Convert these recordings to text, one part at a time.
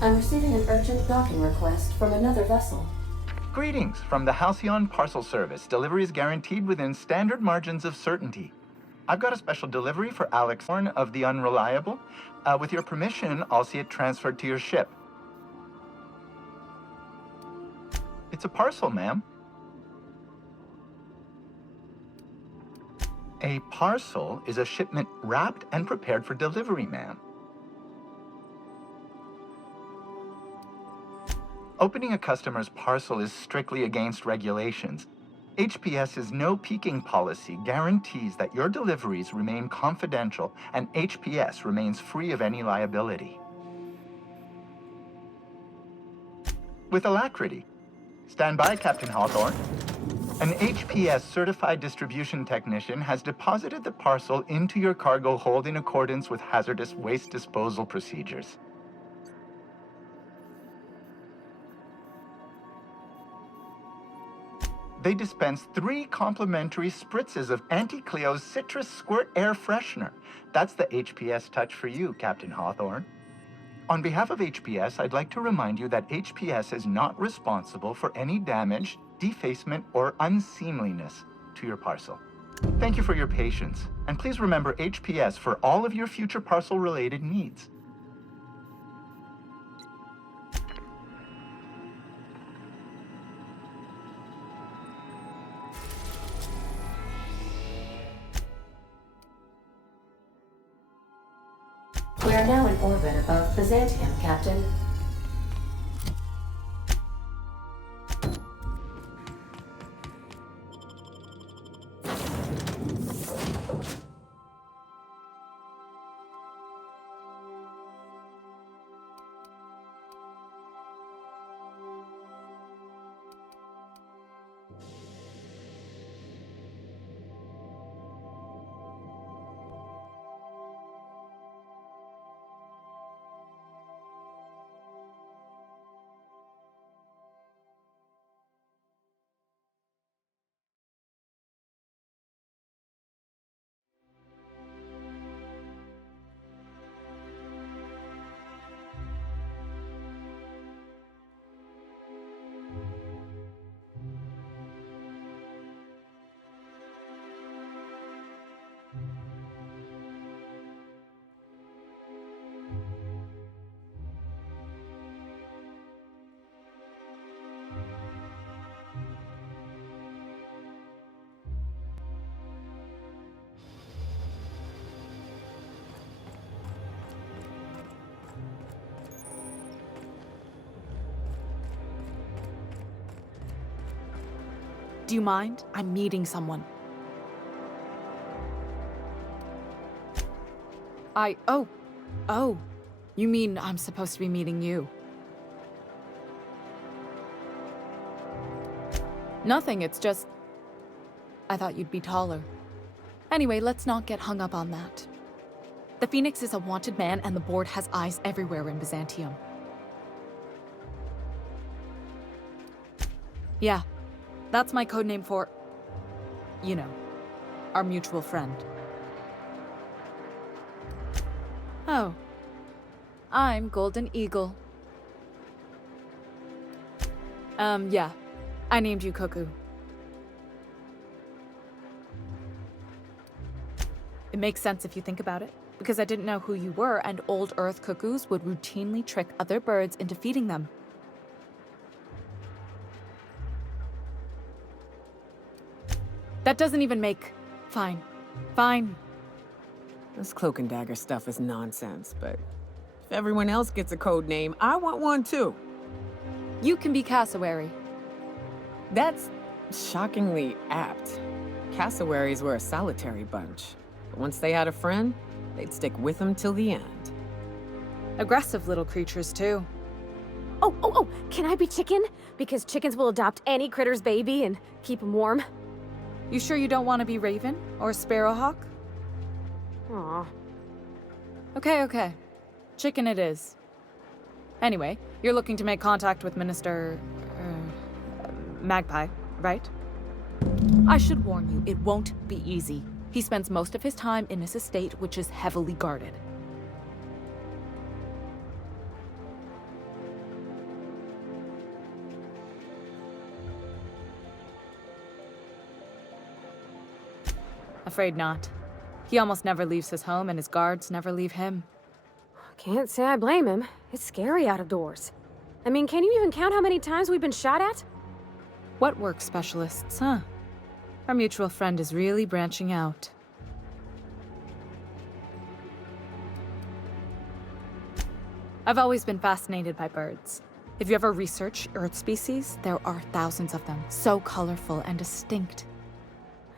I'm receiving an urgent docking request from another vessel. Greetings from the Halcyon Parcel Service. Delivery is guaranteed within standard margins of certainty. I've got a special delivery for Alex Horn of the Unreliable. With your permission, I'll see it transferred to your ship. It's a parcel, ma'am. A parcel is a shipment wrapped and prepared for delivery, ma'am. Opening a customer's parcel is strictly against regulations. HPS's no peeking policy guarantees that your deliveries remain confidential and HPS remains free of any liability. With alacrity. Stand by, Captain Hawthorne. An HPS certified distribution technician has deposited the parcel into your cargo hold in accordance with hazardous waste disposal procedures. They dispense 3 complimentary spritzes of Anti-Cleo's Citrus Squirt Air Freshener. That's the HPS touch for you, Captain Hawthorne. On behalf of HPS, I'd like to remind you that HPS is not responsible for any damage, defacement, or unseemliness to your parcel. Thank you for your patience, and please remember HPS for all of your future parcel-related needs. We are now in orbit above Byzantium, Captain. Do you mind? I'm meeting someone. Oh. You mean I'm supposed to be meeting you? Nothing, it's just... I thought you'd be taller. Anyway, let's not get hung up on that. The Phoenix is a wanted man, and the board has eyes everywhere in Byzantium. Yeah. That's my codename for, you know, our mutual friend. Oh. I'm Golden Eagle. Yeah. I named you Cuckoo. It makes sense if you think about it, because I didn't know who you were, and old Earth cuckoos would routinely trick other birds into feeding them. That doesn't even make... Fine. This cloak and dagger stuff is nonsense, but if everyone else gets a code name, I want one too. You can be Cassowary. That's shockingly apt. Cassowaries were a solitary bunch, but once they had a friend, they'd stick with them till the end. Aggressive little creatures, too. Oh, can I be chicken? Because chickens will adopt any critter's baby and keep them warm. You sure you don't want to be Raven or Sparrowhawk? Aw. Okay. Chicken it is. Anyway, you're looking to make contact with Minister... Magpie, right? I should warn you, it won't be easy. He spends most of his time in his estate, which is heavily guarded. Afraid not. He almost never leaves his home, and his guards never leave him. Can't say I blame him. It's scary out of doors. I mean, can you even count how many times we've been shot at? What work specialists, huh? Our mutual friend is really branching out. I've always been fascinated by birds. If you ever research Earth species, there are thousands of them, so colorful and distinct.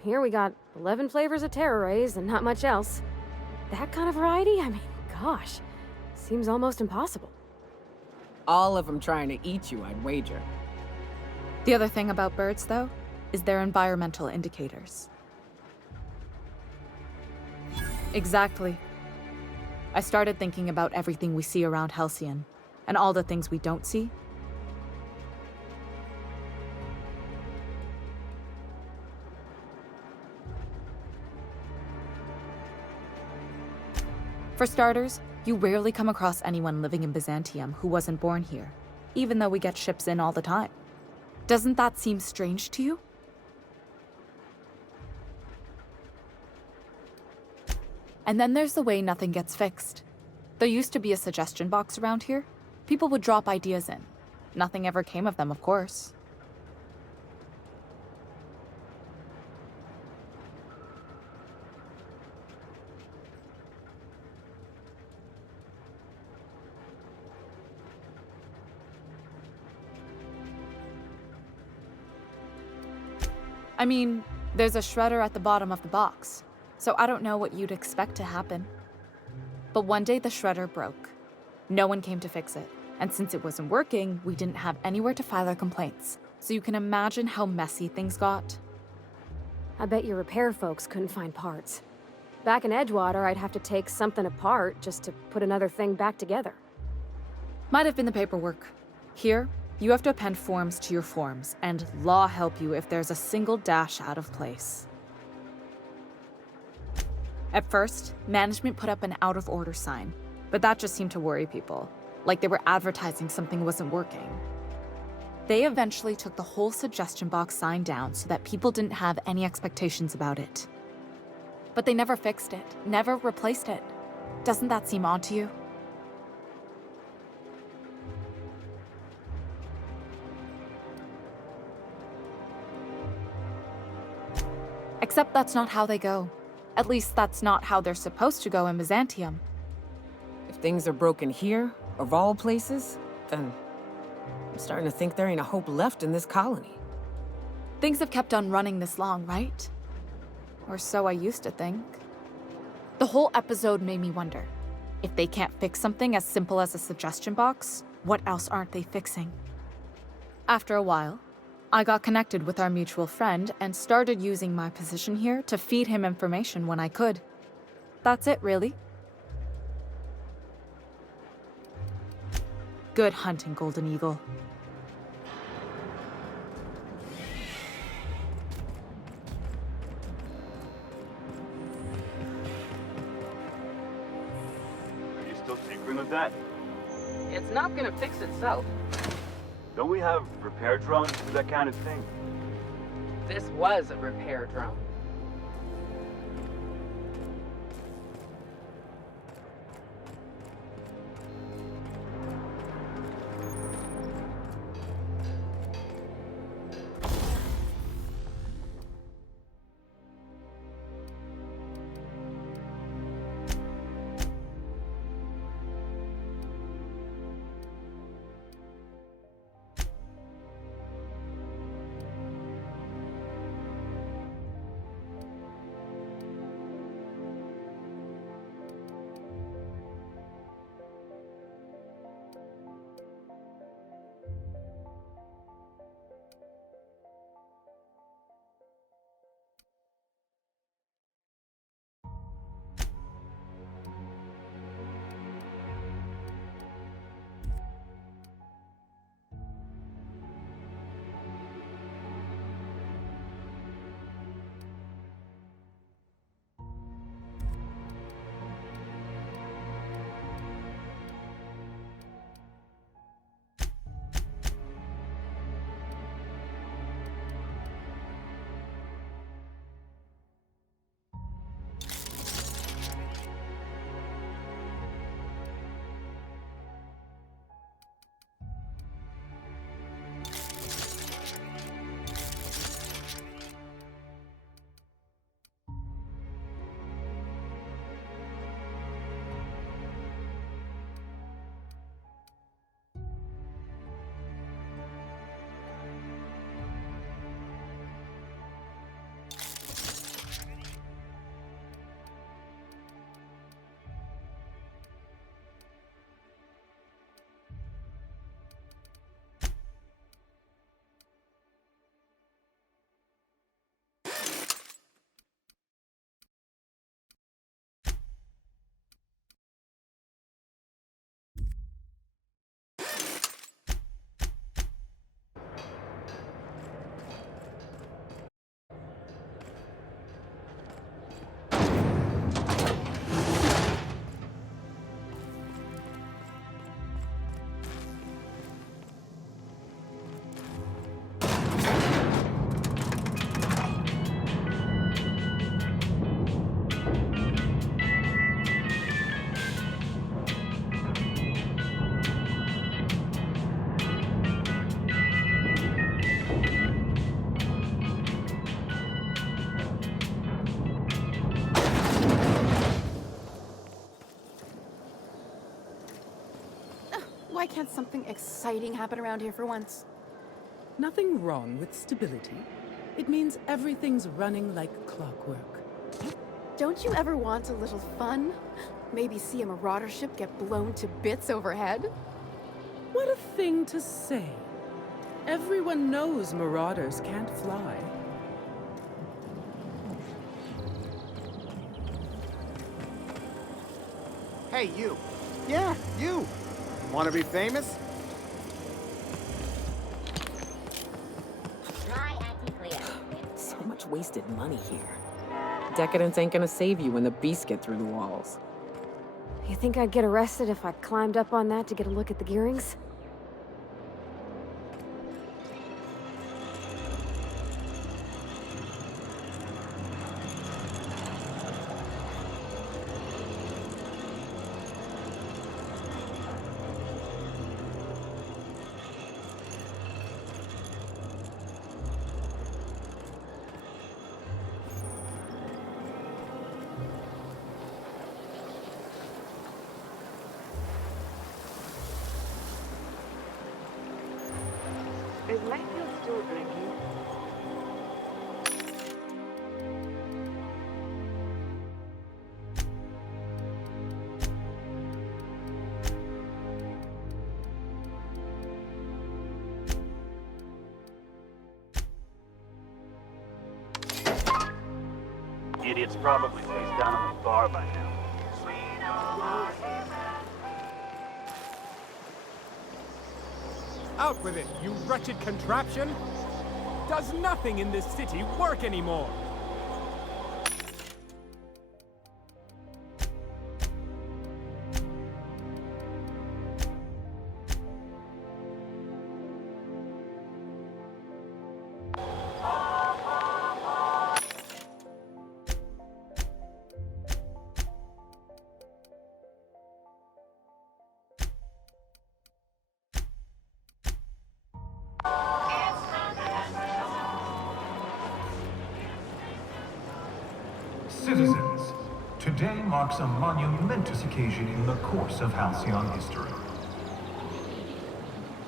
Here we got 11 flavors of terror rays and not much else. That kind of variety? I mean, gosh, seems almost impossible. All of them trying to eat you, I'd wager. The other thing about birds, though, is their environmental indicators. Exactly. I started thinking about everything we see around Halcyon, and all the things we don't see. For starters, you rarely come across anyone living in Byzantium who wasn't born here, even though we get ships in all the time. Doesn't that seem strange to you? And then there's the way nothing gets fixed. There used to be a suggestion box around here. People would drop ideas in. Nothing ever came of them, of course. I mean, there's a shredder at the bottom of the box, so I don't know what you'd expect to happen. But one day the shredder broke. No one came to fix it, and since it wasn't working, we didn't have anywhere to file our complaints. So you can imagine how messy things got. I bet your repair folks couldn't find parts. Back in Edgewater, I'd have to take something apart just to put another thing back together. Might have been the paperwork. Here, you have to append forms to your forms, and law help you if there's a single dash out of place. At first, management put up an out-of-order sign, but that just seemed to worry people, like they were advertising something wasn't working. They eventually took the whole suggestion box sign down so that people didn't have any expectations about it. But they never fixed it, never replaced it. Doesn't that seem odd to you? Except that's not how they go. At least that's not how they're supposed to go in Byzantium. If things are broken here, of all places, then I'm starting to think there ain't a hope left in this colony. Things have kept on running this long, right? Or so I used to think. The whole episode made me wonder, if they can't fix something as simple as a suggestion box, what else aren't they fixing? After a while, I got connected with our mutual friend and started using my position here to feed him information when I could. That's it, really. Good hunting, Golden Eagle. Are you still tinkering with that? It's not gonna fix itself. Don't we have repair drones for that kind of thing? This was a repair drone. something exciting happen around here for once? Nothing wrong with stability. It means everything's running like clockwork. Don't you ever want a little fun? Maybe see a marauder ship get blown to bits overhead? What a thing to say. Everyone knows marauders can't fly. Hey, you. Yeah, you. Want to be famous? So much wasted money here. Decadence ain't gonna save you when the beasts get through the walls. You think I'd get arrested if I climbed up on that to get a look at the gearings? Is Mayfield still drinking? Idiot's probably face down on the bar by now. Out with it, you wretched contraption! Does nothing in this city work anymore? Citizens, today marks a monumentous occasion in the course of Halcyon history.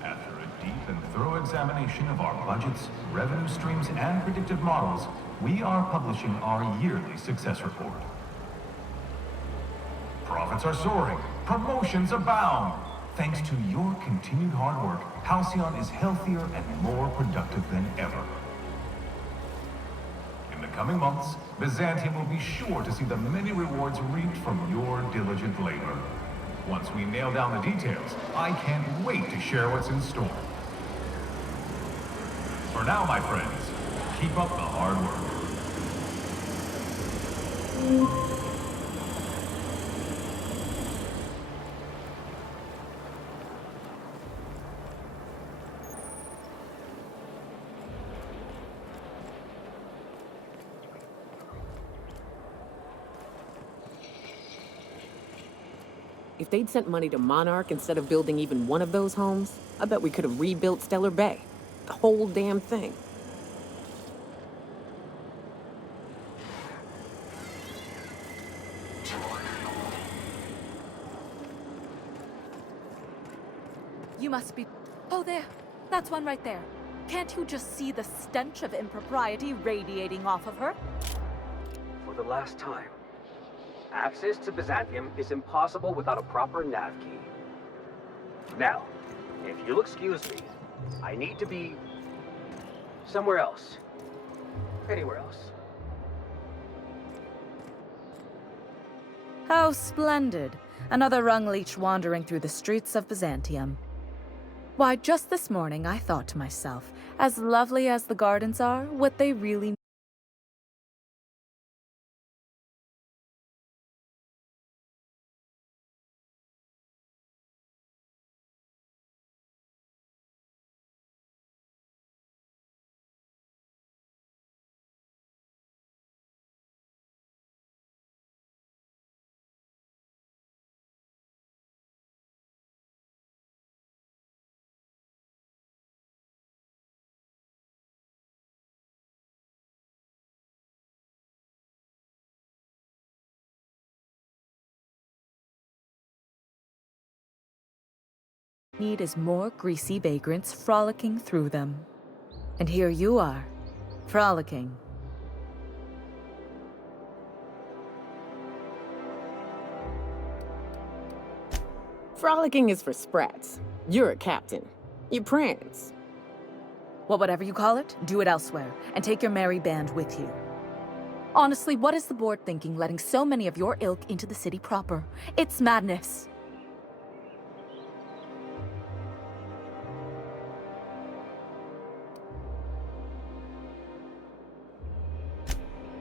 After a deep and thorough examination of our budgets, revenue streams, and predictive models, we are publishing our yearly success report. Profits are soaring, promotions abound. Thanks to your continued hard work, Halcyon is healthier and more productive than ever. In the coming months, Byzantium will be sure to see the many rewards reaped from your diligent labor. Once we nail down the details, I can't wait to share what's in store. For now, my friends, keep up the hard work. If they'd sent money to Monarch instead of building even one of those homes, I bet we could have rebuilt Stellar Bay. The whole damn thing. You must be... Oh, there. That's one right there. Can't you just see the stench of impropriety radiating off of her? For the last time, access to Byzantium is impossible without a proper nav key. Now, if you'll excuse me, I need to be somewhere else. Anywhere else. How splendid. Another rung leech wandering through the streets of Byzantium. Why, just this morning I thought to myself, as lovely as the gardens are, what they really need is more greasy vagrants frolicking through them. And here you are, frolicking. Frolicking is for sprats. You're a captain. You prance. Well, whatever you call it, do it elsewhere, and take your merry band with you. Honestly, what is the board thinking letting so many of your ilk into the city proper? It's madness.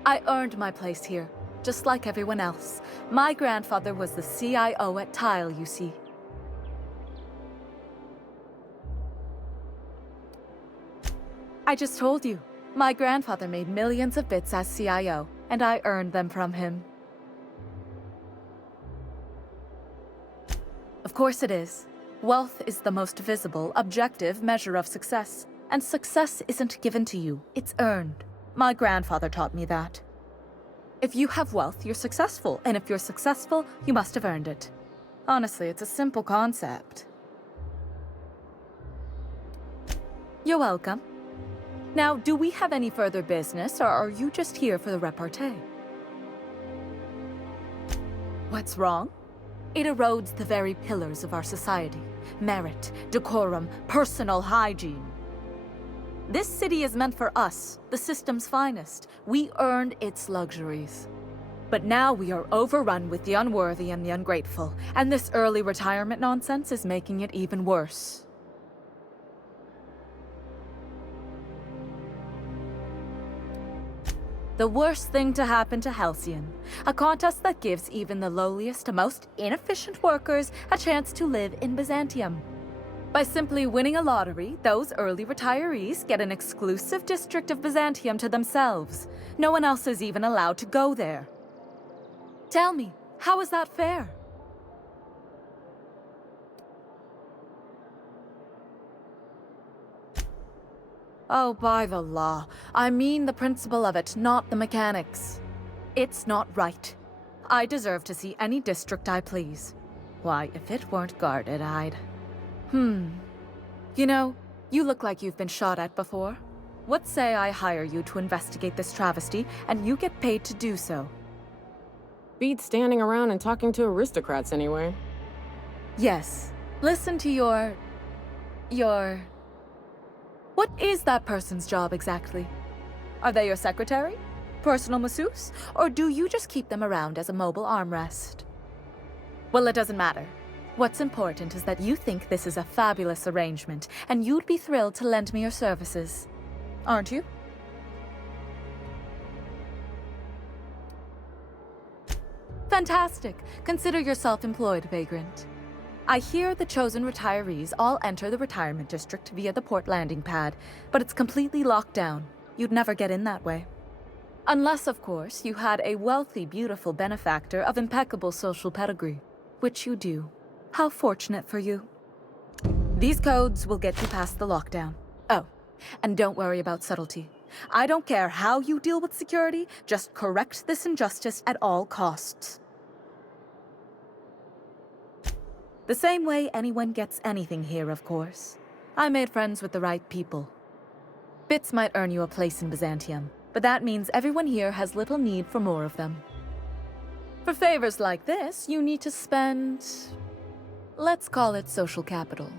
I earned my place here, just like everyone else. My grandfather was the CIO at Tile, you see. I just told you. My grandfather made millions of bits as CIO, and I earned them from him. Of course it is. Wealth is the most visible, objective measure of success. And success isn't given to you, it's earned. My grandfather taught me that. If you have wealth, you're successful, and if you're successful, you must have earned it. Honestly, it's a simple concept. You're welcome. Now, do we have any further business, or are you just here for the repartee? What's wrong? It erodes the very pillars of our society. Merit, decorum, personal hygiene. This city is meant for us, the system's finest. We earned its luxuries. But now we are overrun with the unworthy and the ungrateful, and this early retirement nonsense is making it even worse. The worst thing to happen to Halcyon. A contest that gives even the lowliest, most inefficient workers a chance to live in Byzantium. By simply winning a lottery, those early retirees get an exclusive district of Byzantium to themselves. No one else is even allowed to go there. Tell me, how is that fair? Oh, by the law. I mean the principle of it, not the mechanics. It's not right. I deserve to see any district I please. Why, if it weren't guarded, I'd... You know, you look like you've been shot at before. What say I hire you to investigate this travesty, and you get paid to do so? Beats standing around and talking to aristocrats anyway. Yes. Listen to your... What is that person's job exactly? Are they your secretary? Personal masseuse? Or do you just keep them around as a mobile armrest? Well, it doesn't matter. What's important is that you think this is a fabulous arrangement, and you'd be thrilled to lend me your services. Aren't you? Fantastic. Consider yourself employed, vagrant. I hear the chosen retirees all enter the retirement district via the port landing pad, but it's completely locked down. You'd never get in that way. Unless, of course, you had a wealthy, beautiful benefactor of impeccable social pedigree, which you do. How fortunate for you. These codes will get you past the lockdown. Oh, and don't worry about subtlety. I don't care how you deal with security, just correct this injustice at all costs. The same way anyone gets anything here, of course. I made friends with the right people. Bits might earn you a place in Byzantium, but that means everyone here has little need for more of them. For favors like this, you need to spend... let's call it social capital.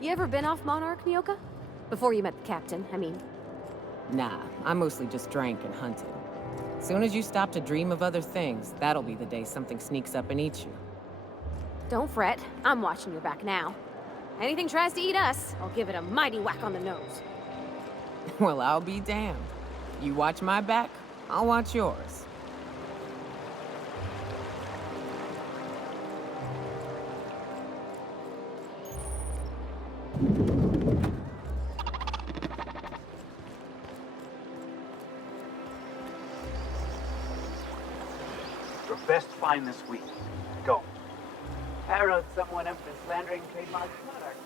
You ever been off Monarch, Nyoka? Before you met the captain, I mean. Nah, I mostly just drank and hunted. Soon as you stop to dream of other things, that'll be the day something sneaks up and eats you. Don't fret, I'm watching your back now. Anything tries to eat us, I'll give it a mighty whack on the nose. Well, I'll be damned. You watch my back, I'll watch yours. Your best find this week. Go. Parrot someone have been slandering trademark product.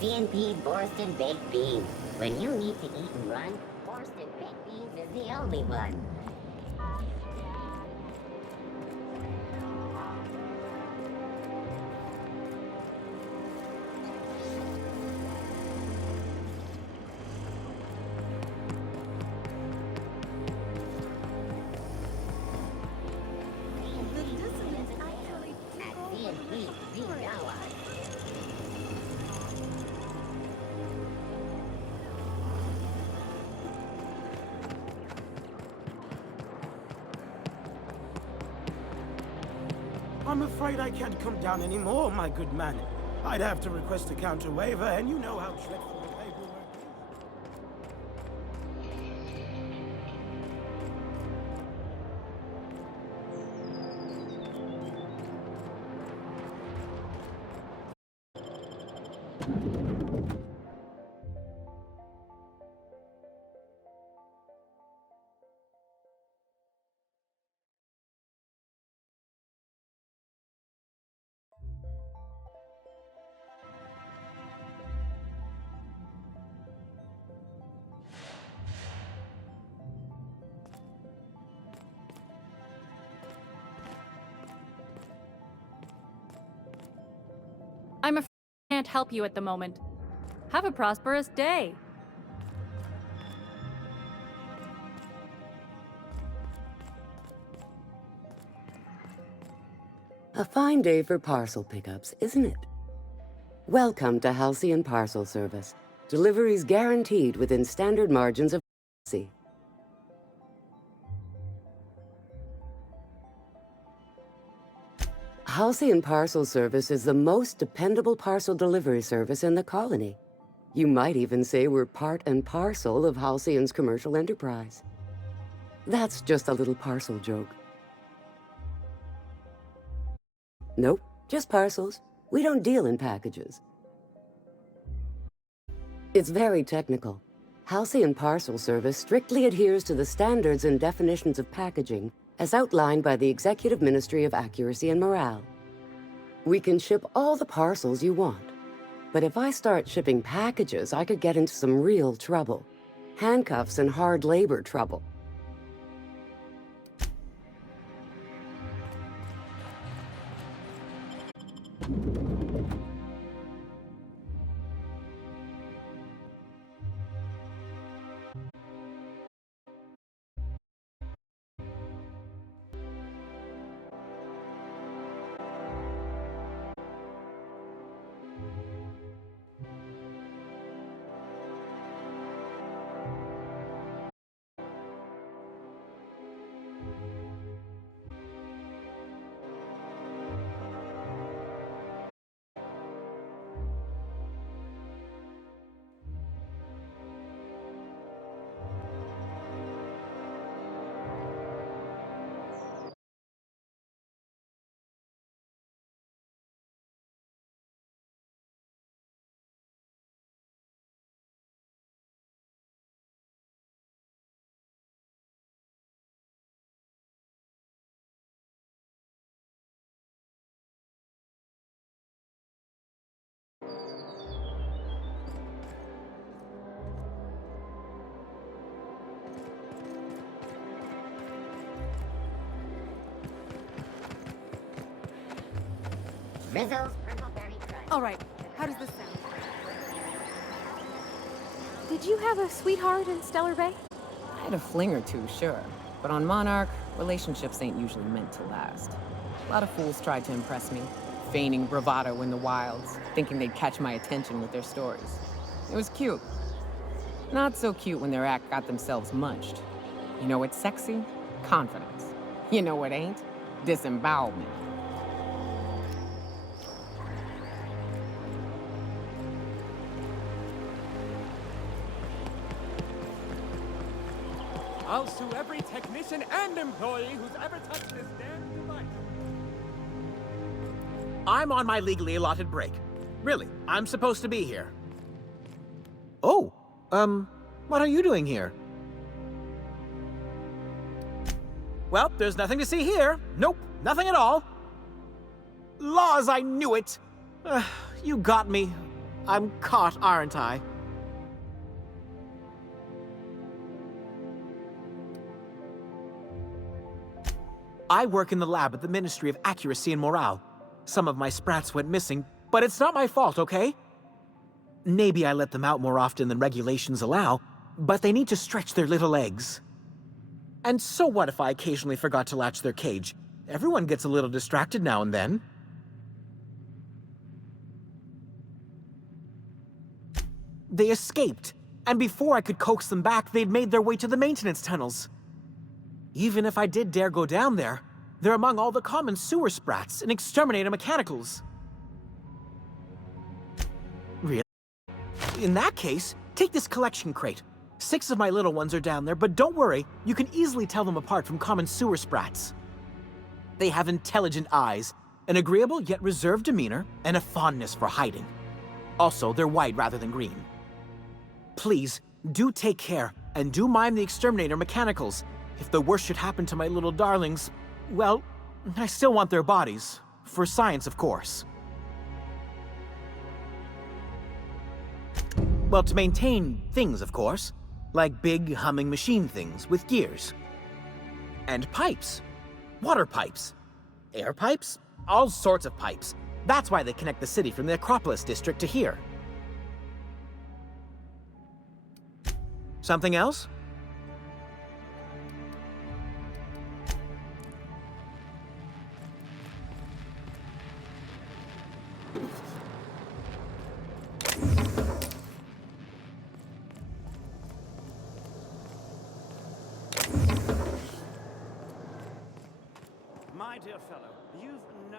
CNP Borston Baked Beans. When you need to eat and run, Borston Baked Beans is the only one. I'm afraid I can't come down anymore, my good man. I'd have to request a counter waiver, and you know how dreadful the paperwork is. I'm afraid I can't help you at the moment. Have a prosperous day. A fine day for parcel pickups, isn't it? Welcome to Halcyon Parcel Service. Deliveries guaranteed within standard margins of privacy. Halcyon Parcel Service is the most dependable parcel delivery service in the colony. You might even say we're part and parcel of Halcyon's commercial enterprise. That's just a little parcel joke. Nope, just parcels. We don't deal in packages. It's very technical. Halcyon Parcel Service strictly adheres to the standards and definitions of packaging as outlined by the Executive Ministry of Accuracy and Morale. We can ship all the parcels you want. But if I start shipping packages, I could get into some real trouble. Handcuffs and hard labor trouble. Rizzo's Purpleberry Crunch. All right, how does this sound? Did you have a sweetheart in Stellar Bay? I had a fling or two, sure. But on Monarch, relationships ain't usually meant to last. A lot of fools tried to impress me, feigning bravado in the wilds, thinking they'd catch my attention with their stories. It was cute. Not so cute when their act got themselves munched. You know what's sexy? Confidence. You know what ain't? Disembowelment. I'll sue every technician and employee who's ever touched this damn device. I'm on my legally allotted break. Really, I'm supposed to be here. Oh, what are you doing here? Well, there's nothing to see here. Nope, nothing at all. Laws, I knew it! You got me. I'm caught, aren't I? I work in the lab at the Ministry of Accuracy and Morale. Some of my sprats went missing, but it's not my fault, okay? Maybe I let them out more often than regulations allow, but they need to stretch their little legs. And so what if I occasionally forgot to latch their cage? Everyone gets a little distracted now and then. They escaped, and before I could coax them back, they'd made their way to the maintenance tunnels. Even if I did dare go down there, they're among all the common sewer sprats and exterminator mechanicals. Really? In that case, take this collection crate. 6 of my little ones are down there, but don't worry, you can easily tell them apart from common sewer sprats. They have intelligent eyes, an agreeable yet reserved demeanor, and a fondness for hiding. Also, they're white rather than green. Please, do take care, and do mime the exterminator mechanicals. If the worst should happen to my little darlings, well, I still want their bodies. For science, of course. Well, to maintain things, of course. Like big, humming machine things with gears. And pipes. Water pipes. Air pipes. All sorts of pipes. That's why they connect the city from the Acropolis district to here. Something else? My dear fellow, you've no...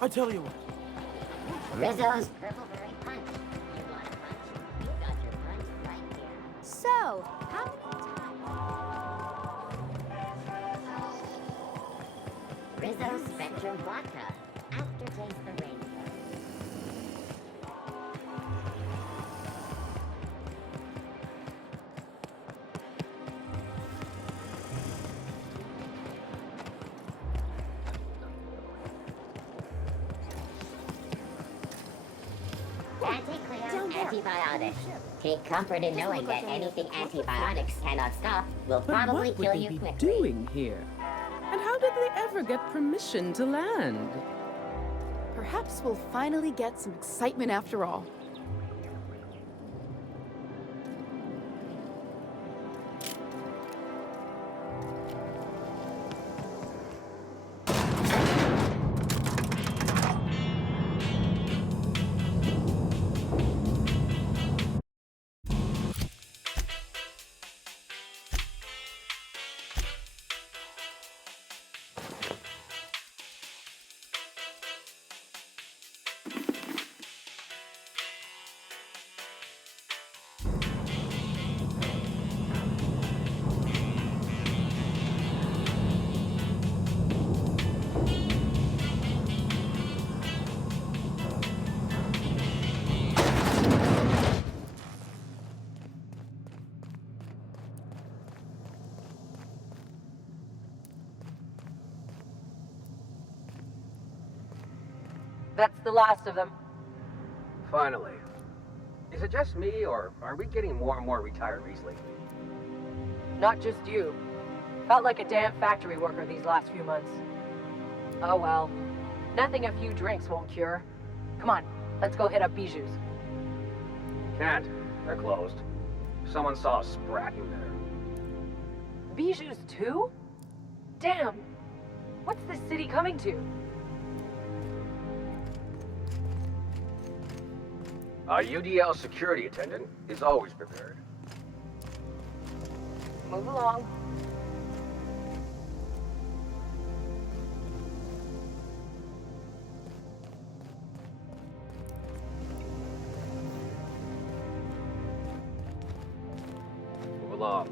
I tell you what. Rizzo's Purpleberry Punch. You want a punch? You got your punch right here. So, how many times... Rizzo Spectrum Vodka. Aftertaste the rainbow. Antibiotics. Take comfort in knowing that anything antibiotics cannot stop will probably kill you quickly. What would they be doing here? And how did they ever get permission to land? Perhaps we'll finally get some excitement after all. That's the last of them. Finally. Is it just me, or are we getting more and more retirees lately? Not just you. Felt like a damn factory worker these last few months. Oh well. Nothing a few drinks won't cure. Come on, let's go hit up Bijou's. Can't. They're closed. Someone saw a sprat in there. Bijou's too? Damn. What's this city coming to? A UDL security attendant is always prepared. Move along. Move along.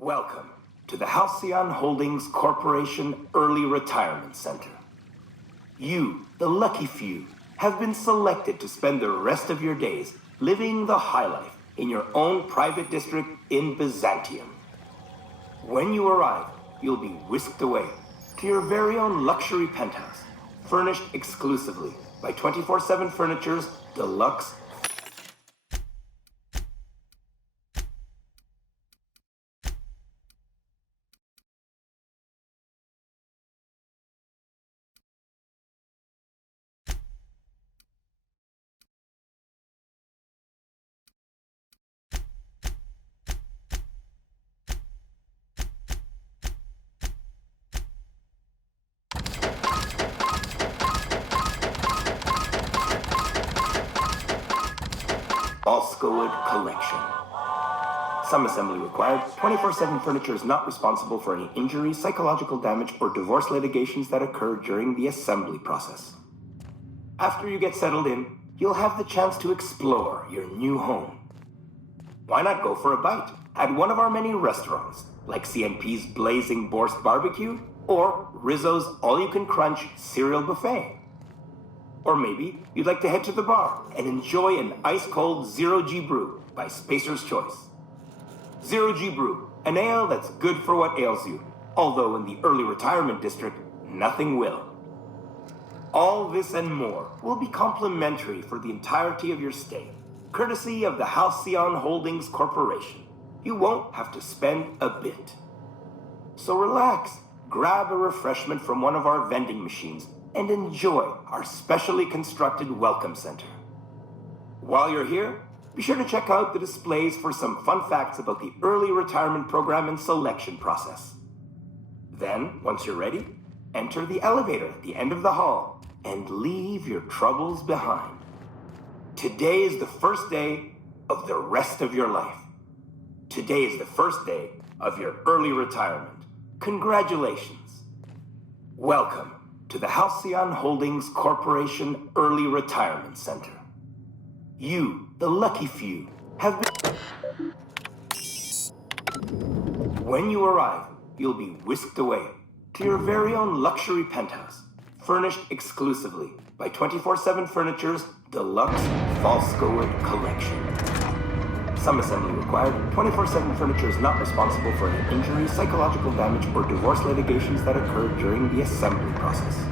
Welcome to the Halcyon Holdings Corporation Early Retirement Center. You, the lucky few, have been selected to spend the rest of your days living the high life in your own private district in Byzantium. When you arrive, you'll be whisked away to your very own luxury penthouse, furnished exclusively by 24/7 Furniture's deluxe Balskawood collection. Some assembly required. 24/7 Furniture is not responsible for any injury, psychological damage, or divorce litigations that occur during the assembly process. After you get settled in, you'll have the chance to explore your new home. Why not go for a bite at one of our many restaurants, like CNP's Blazing Borscht Barbecue or Rizzo's All-You-Can-Crunch Cereal Buffet? Or maybe you'd like to head to the bar and enjoy an ice-cold Zero G Brew by Spacer's Choice. Zero G Brew, an ale that's good for what ails you, although in the early retirement district, nothing will. All this and more will be complimentary for the entirety of your stay, courtesy of the Halcyon Holdings Corporation. You won't have to spend a bit. So relax, grab a refreshment from one of our vending machines, and enjoy our specially constructed welcome center. While you're here, be sure to check out the displays for some fun facts about the early retirement program and selection process. Then, once you're ready, enter the elevator at the end of the hall and leave your troubles behind. Today is the first day of the rest of your life. Today is the first day of your early retirement. Congratulations. Welcome to the Halcyon Holdings Corporation Early Retirement Center. You, the lucky few, have been... When you arrive, you'll be whisked away to your very own luxury penthouse, furnished exclusively by 24/7 Furniture's deluxe Balskawood collection. Some assembly required. 24/7 Furniture is not responsible for any injury, psychological damage, or divorce litigations that occur during the assembly process.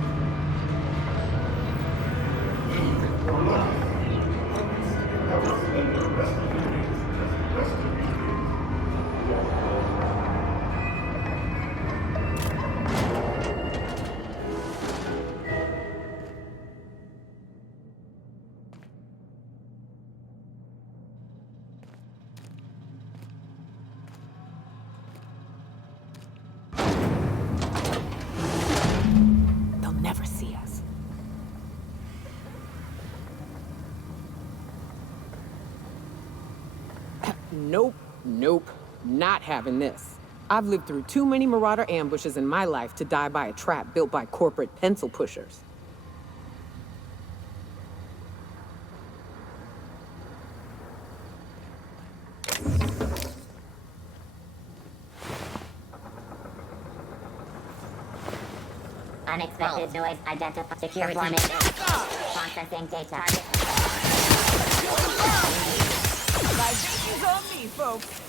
They'll never see us. Nope, not having this. I've lived through too many Marauder ambushes in my life to die by a trap built by corporate pencil pushers. Unexpected noise identified. Secure formation. Processing data. Libation's on me, folks.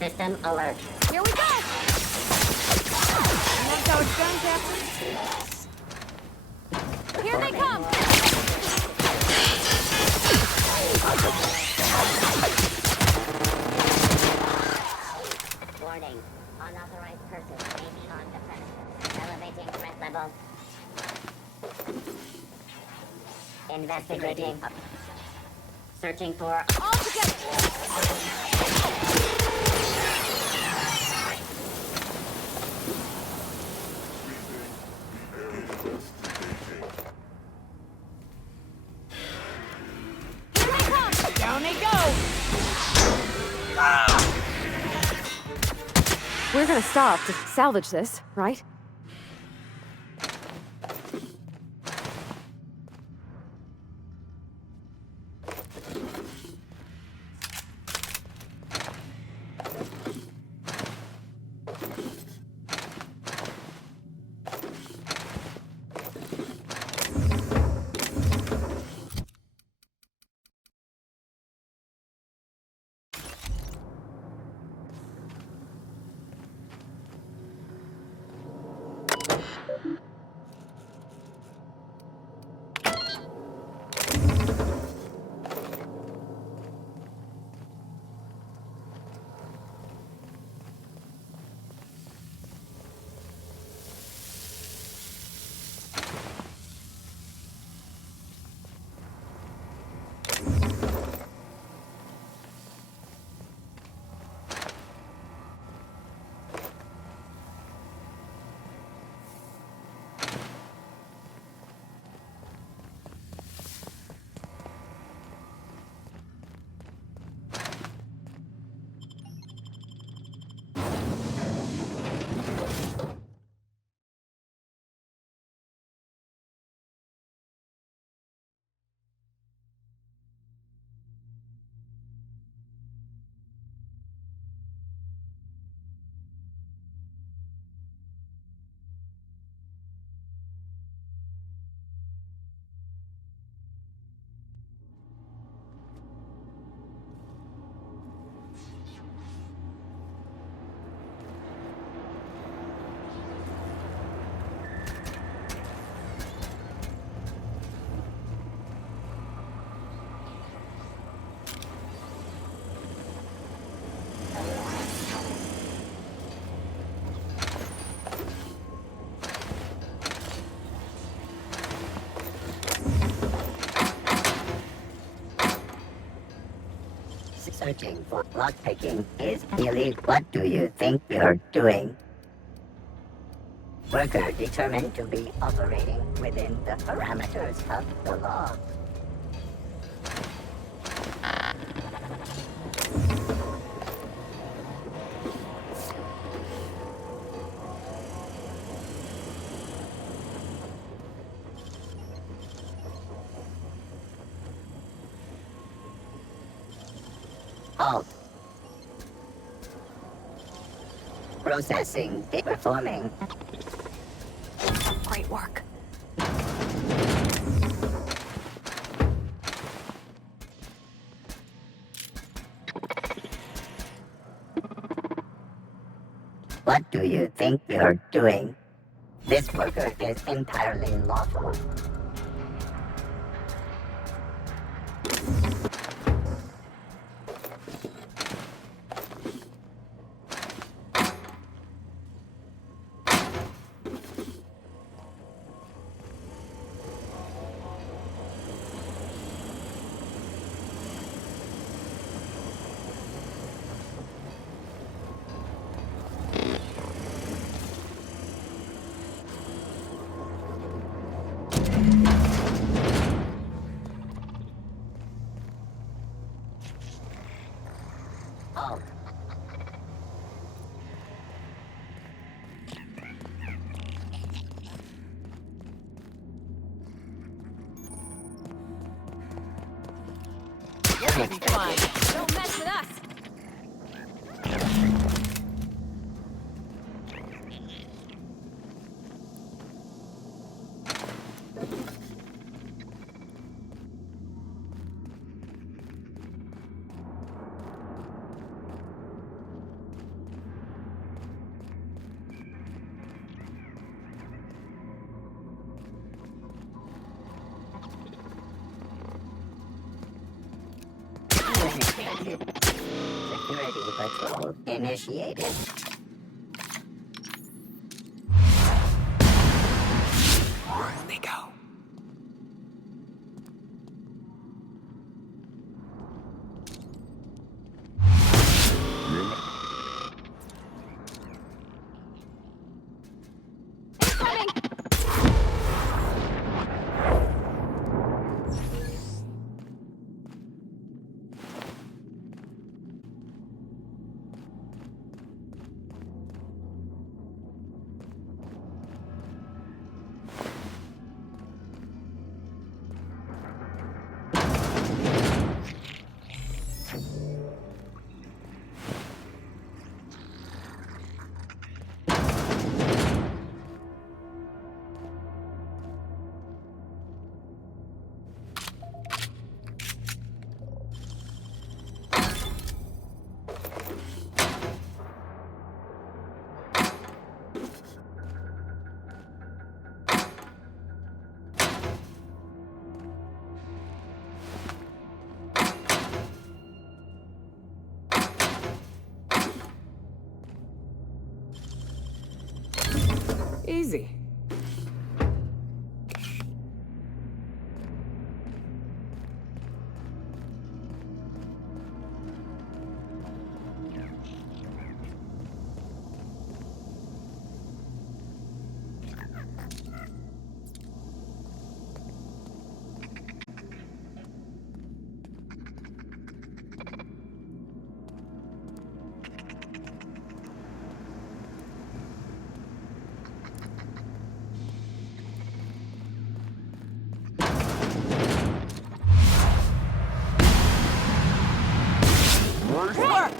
System alert. Here we go! That's how it's done, Captain. Here they come! Warning. Unauthorized persons may be on the premises. Elevating threat level. Investigating. Searching for... All together! Down they go! We're gonna stop to salvage this, right? Searching for lockpicking is really what do you think you're doing? Worker determined to be operating within the parameters of the law. Halt. Processing. Performing. Great work. What do you think you're doing? This worker is entirely lawful. This will be fun. Don't mess with us. Communicated. Security patrol initiated. Where they go? Easy.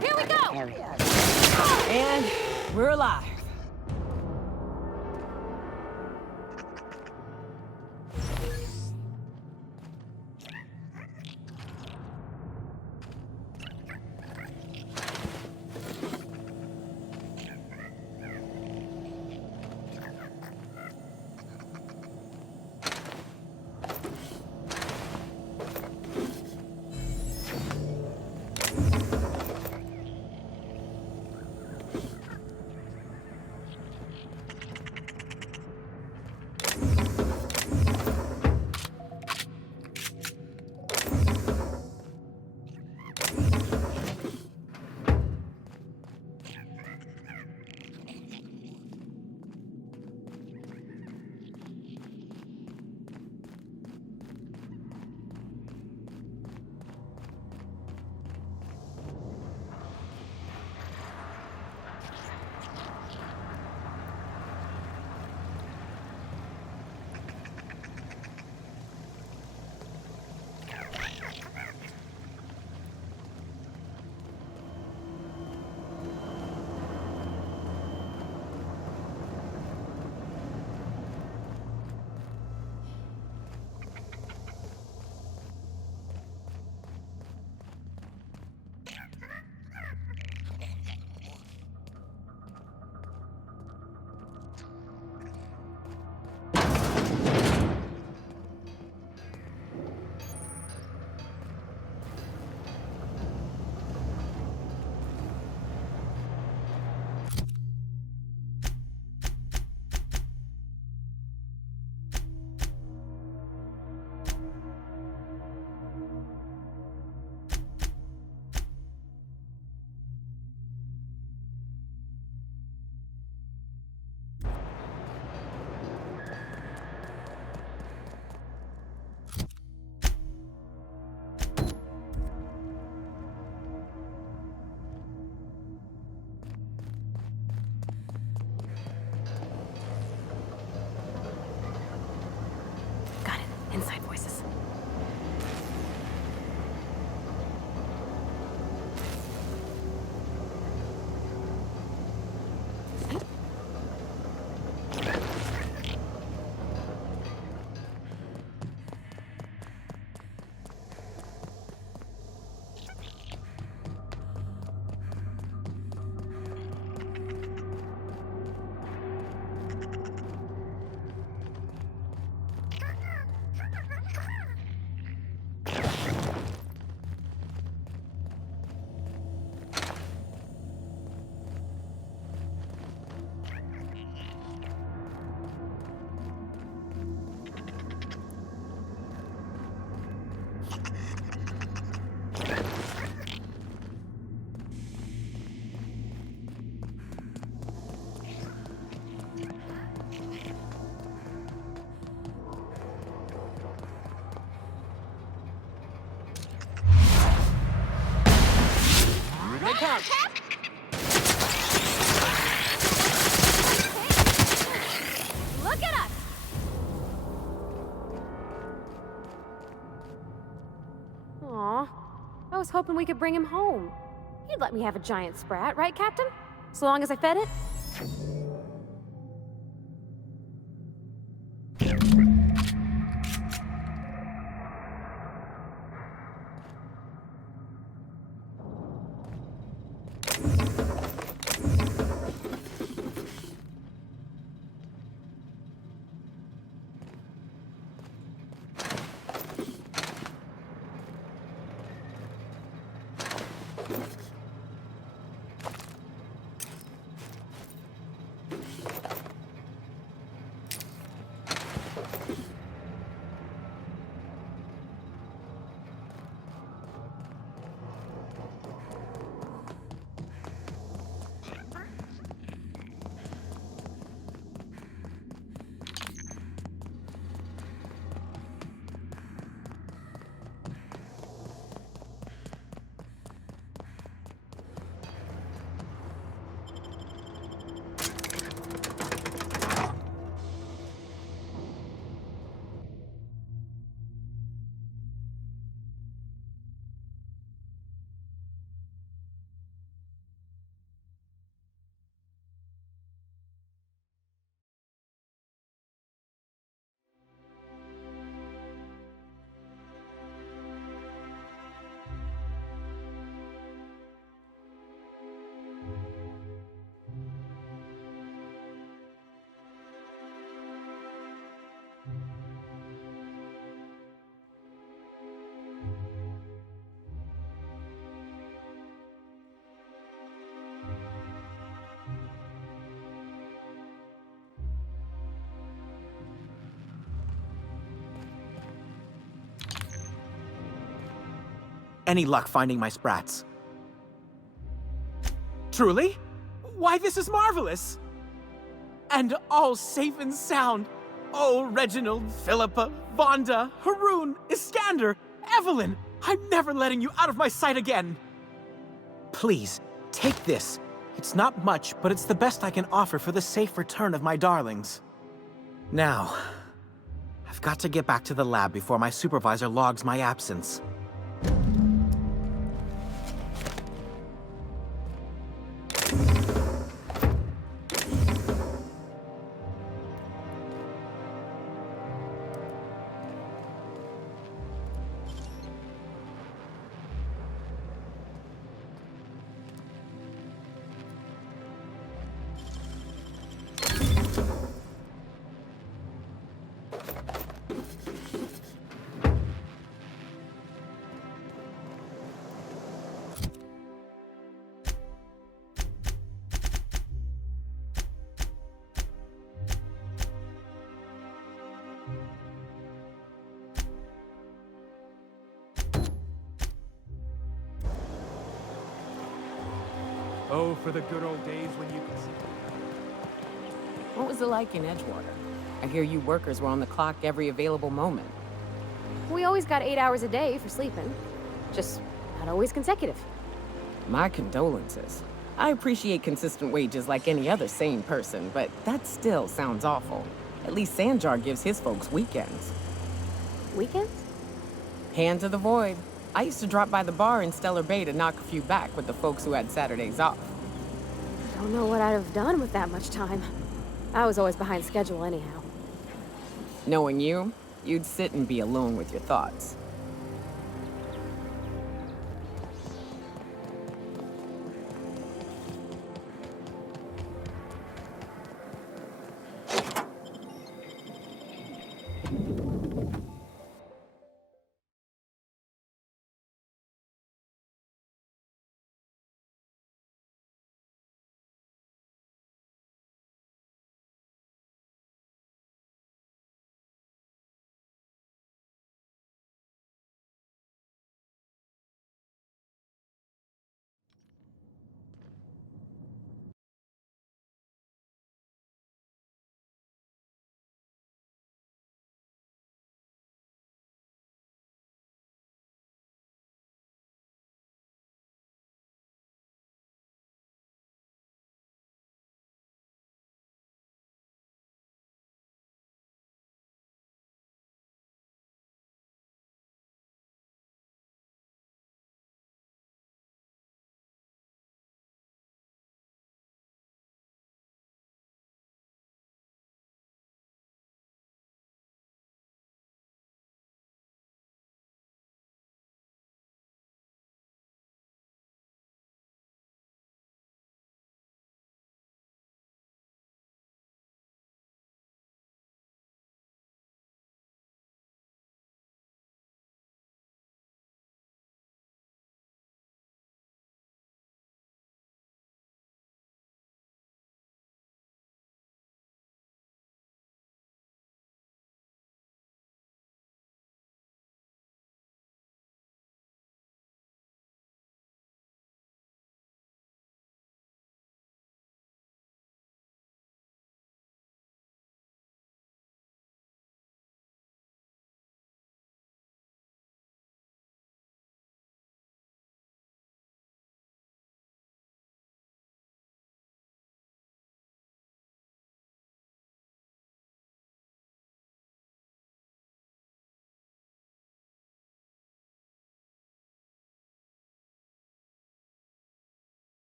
Here we go! And we're alive. they come! Look at us! Aw, I was hoping we could bring him home. You'd let me have a giant sprat, right, Captain? So long as I fed it? Any luck finding my sprats? Truly? Why, this is marvelous! And all safe and sound. Oh, Reginald, Philippa, Vonda, Haroon, Iskander, Evelyn! I'm never letting you out of my sight again! Please, take this. It's not much, but it's the best I can offer for the safe return of my darlings. Now, I've got to get back to the lab before my supervisor logs my absence. Oh, for the good old days when you could see. What was it like in Edgewater? I hear you workers were on the clock every available moment. We always got 8 hours a day for sleeping. Just not always consecutive. My condolences. I appreciate consistent wages like any other sane person, but that still sounds awful. At least Sanjar gives his folks weekends. Weekends? Hand to the void. I used to drop by the bar in Stellar Bay to knock a few back with the folks who had Saturdays off. Don't know what I'd have done with that much time. I was always behind schedule anyhow. Knowing you, you'd sit and be alone with your thoughts.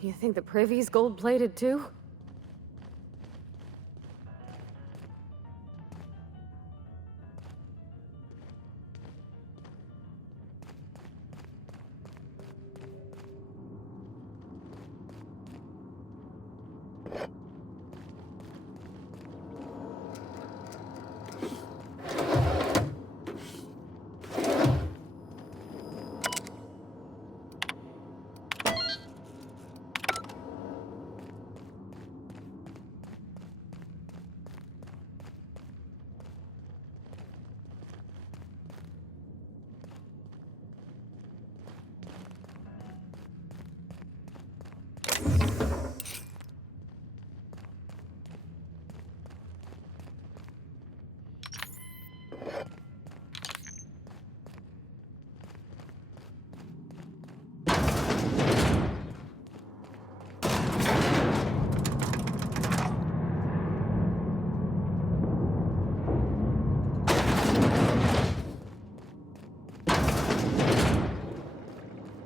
You think the privy's gold-plated too?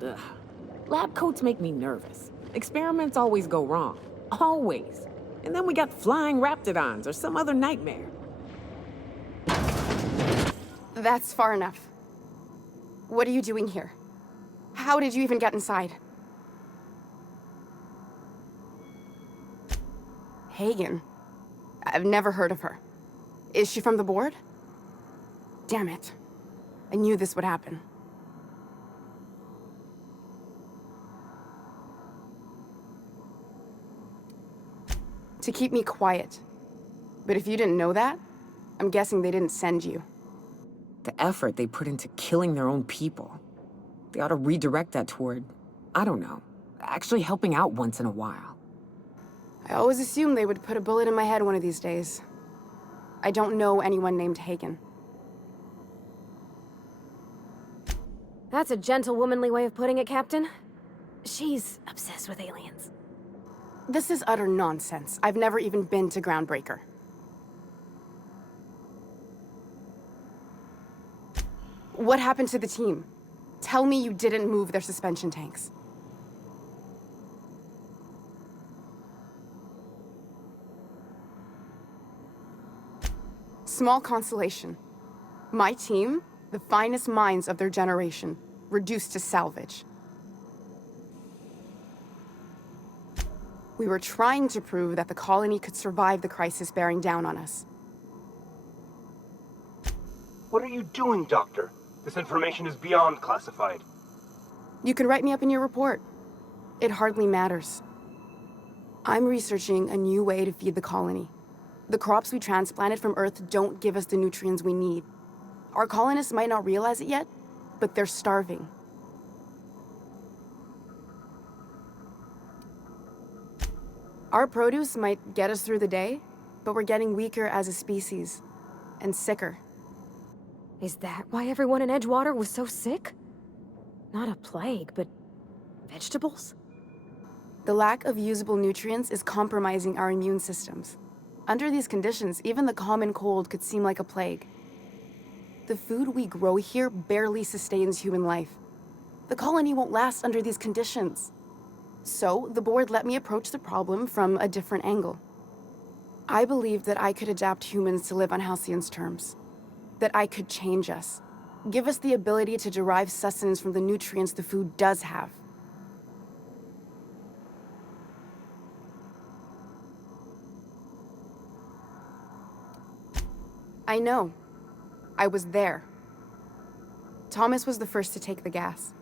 Ugh. Lab coats make me nervous. Experiments always go wrong. Always. And then we got flying raptidons or some other nightmare. That's far enough. What are you doing here? How did you even get inside? Hagen? I've never heard of her. Is she from the board? Damn it. I knew this would happen. To keep me quiet. But if you didn't know that, I'm guessing they didn't send you. The effort they put into killing their own people. They ought to redirect that toward, I don't know, actually helping out once in a while. I always assumed they would put a bullet in my head one of these days. I don't know anyone named Hagen. That's a gentle, womanly way of putting it, Captain. She's obsessed with aliens. This is utter nonsense. I've never even been to Groundbreaker. What happened to the team? Tell me you didn't move their suspension tanks. Small consolation. My team, the finest minds of their generation, reduced to salvage. We were trying to prove that the colony could survive the crisis bearing down on us. What are you doing, Doctor? This information is beyond classified. You can write me up in your report. It hardly matters. I'm researching a new way to feed the colony. The crops we transplanted from Earth don't give us the nutrients we need. Our colonists might not realize it yet, but they're starving. Our produce might get us through the day, but we're getting weaker as a species, and sicker. Is that why everyone in Edgewater was so sick? Not a plague, but vegetables? The lack of usable nutrients is compromising our immune systems. Under these conditions, even the common cold could seem like a plague. The food we grow here barely sustains human life. The colony won't last under these conditions. So, the board let me approach the problem from a different angle. I believed that I could adapt humans to live on Halcyon's terms. That I could change us. Give us the ability to derive sustenance from the nutrients the food does have. I know. I was there. Thomas was the first to take the gas.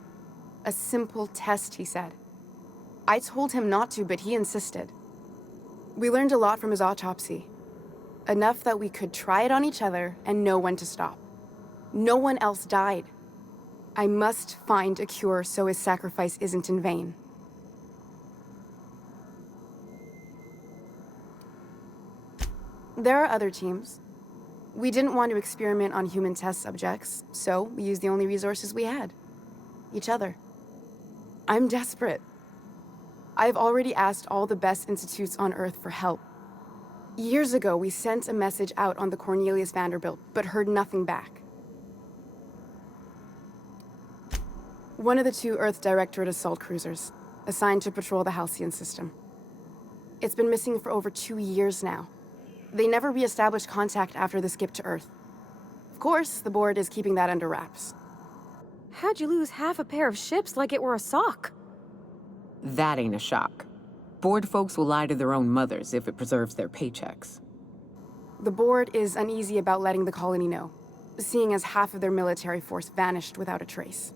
A simple test, he said. I told him not to, but he insisted. We learned a lot from his autopsy. Enough that we could try it on each other and know when to stop. No one else died. I must find a cure so his sacrifice isn't in vain. There are other teams. We didn't want to experiment on human test subjects, so we used the only resources we had. Each other. I'm desperate. I've already asked all the best institutes on Earth for help. Years ago, we sent a message out on the Cornelius Vanderbilt, but heard nothing back. One of the two Earth Directorate assault cruisers. assigned to patrol the Halcyon system. It's been missing for over 2 years now. They never re-established contact after the skip to Earth. Of course, the board is keeping that under wraps. How'd you lose half a pair of ships like it were a sock? That ain't a shock. Board folks will lie to their own mothers if it preserves their paychecks. The board is uneasy about letting the colony know, seeing as half of their military force vanished without a trace.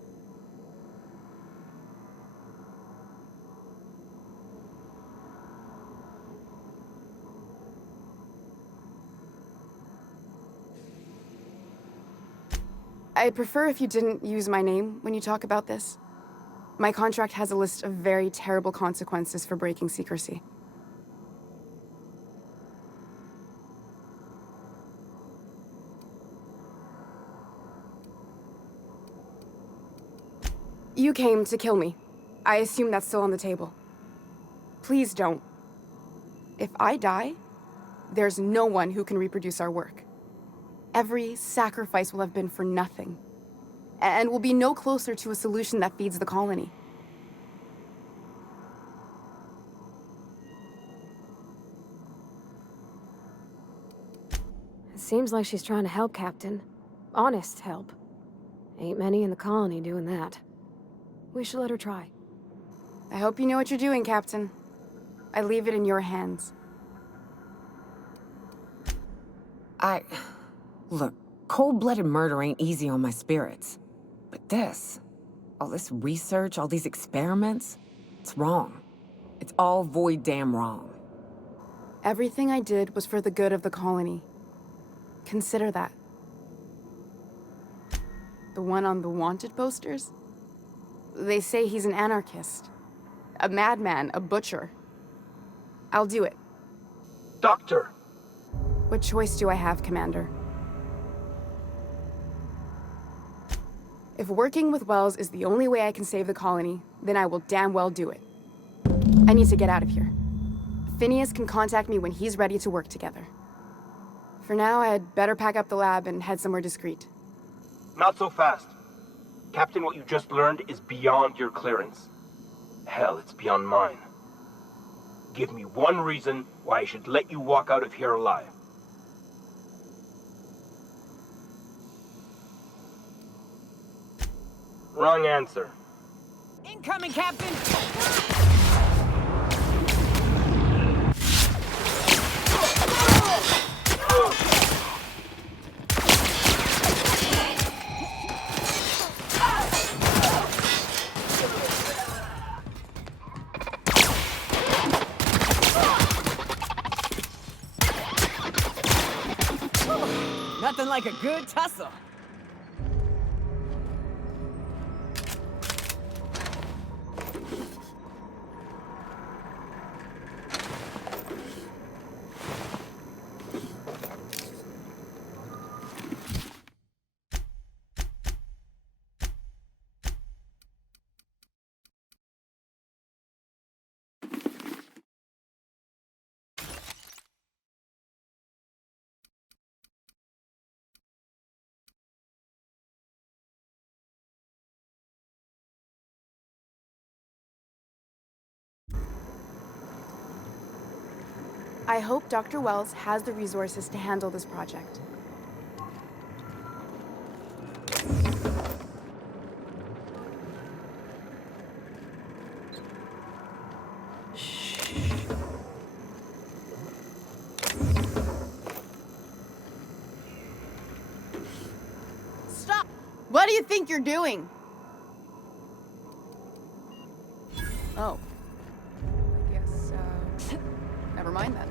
I'd prefer if you didn't use my name when you talk about this. My contract has a list of very terrible consequences for breaking secrecy. You came to kill me. I assume that's still on the table. Please don't. If I die, there's no one who can reproduce our work. Every sacrifice will have been for nothing, and we'll be no closer to a solution that feeds the colony. It seems like she's trying to help, Captain. Honest help. Ain't many in the colony doing that. We should let her try. I hope you know what you're doing, Captain. I leave it in your hands. Look, cold-blooded murder ain't easy on my spirits. But this, all this research, all these experiments, it's wrong. It's all void damn wrong. Everything I did was for the good of the colony. Consider that. The one on the wanted posters? They say he's an anarchist. A madman, a butcher. I'll do it. Doctor! What choice do I have, Commander? If working with Wells is the only way I can save the colony, then I will damn well do it. I need to get out of here. Phineas can contact me when he's ready to work together. For now, I'd better pack up the lab and head somewhere discreet. Not so fast. Captain, what you just learned is beyond your clearance. Hell, it's beyond mine. Give me one reason why I should let you walk out of here alive. Wrong answer. Incoming, Captain! Nothing like a good tussle. I hope Dr. Wells has the resources to handle this project. Stop! What do you think you're doing? Oh. Guess, never mind then.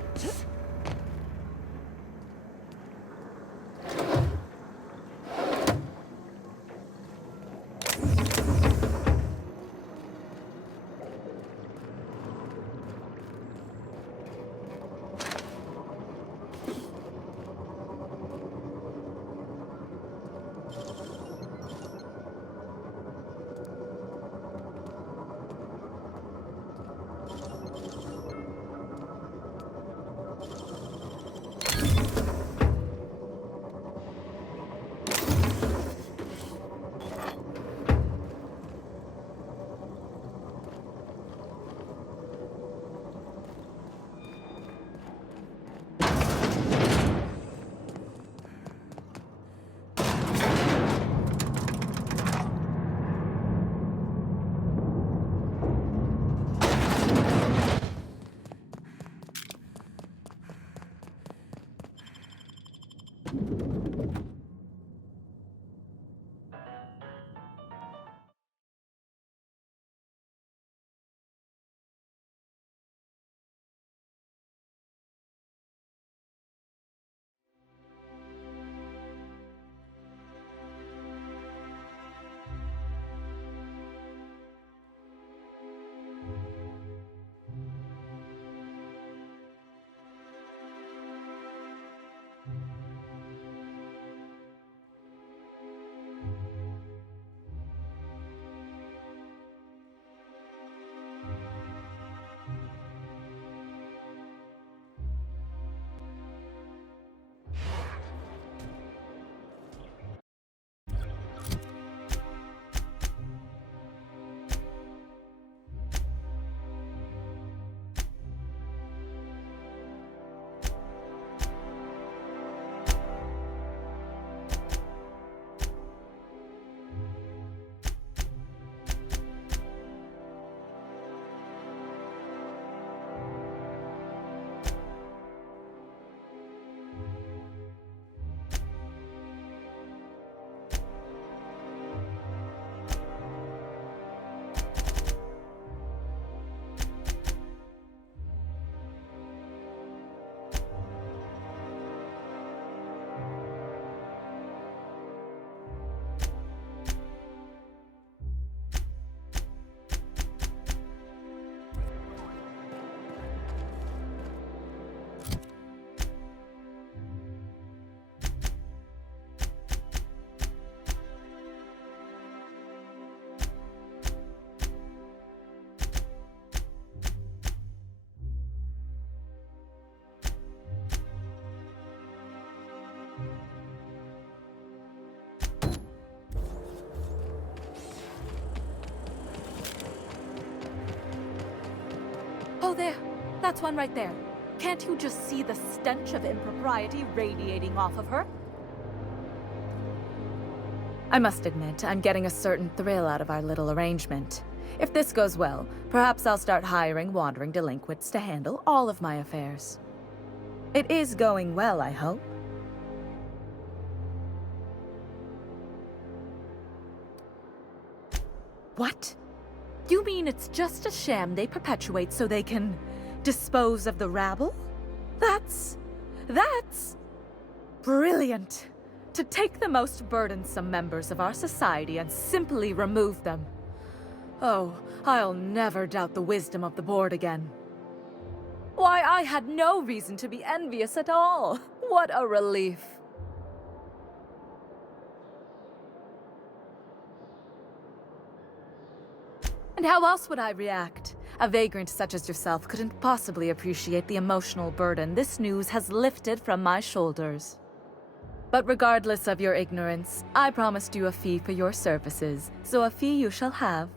there. That's one right there. Can't you just see the stench of impropriety radiating off of her? I must admit, I'm getting a certain thrill out of our little arrangement. If this goes well, perhaps I'll start hiring wandering delinquents to handle all of my affairs. It is going well, I hope. What? You mean it's just a sham they perpetuate so they can dispose of the rabble? That's brilliant. To take the most burdensome members of our society and simply remove them. Oh, I'll never doubt the wisdom of the board again. Why, I had no reason to be envious at all. What a relief. And how else would I react? A vagrant such as yourself couldn't possibly appreciate the emotional burden this news has lifted from my shoulders. But regardless of your ignorance, I promised you a fee for your services, so a fee you shall have.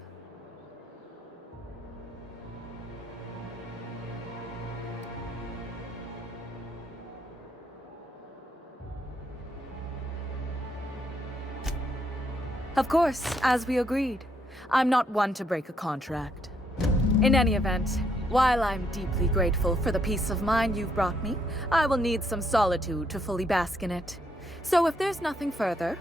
Of course, as we agreed. I'm not one to break a contract. In any event, while I'm deeply grateful for the peace of mind you've brought me, I will need some solitude to fully bask in it. So if there's nothing further...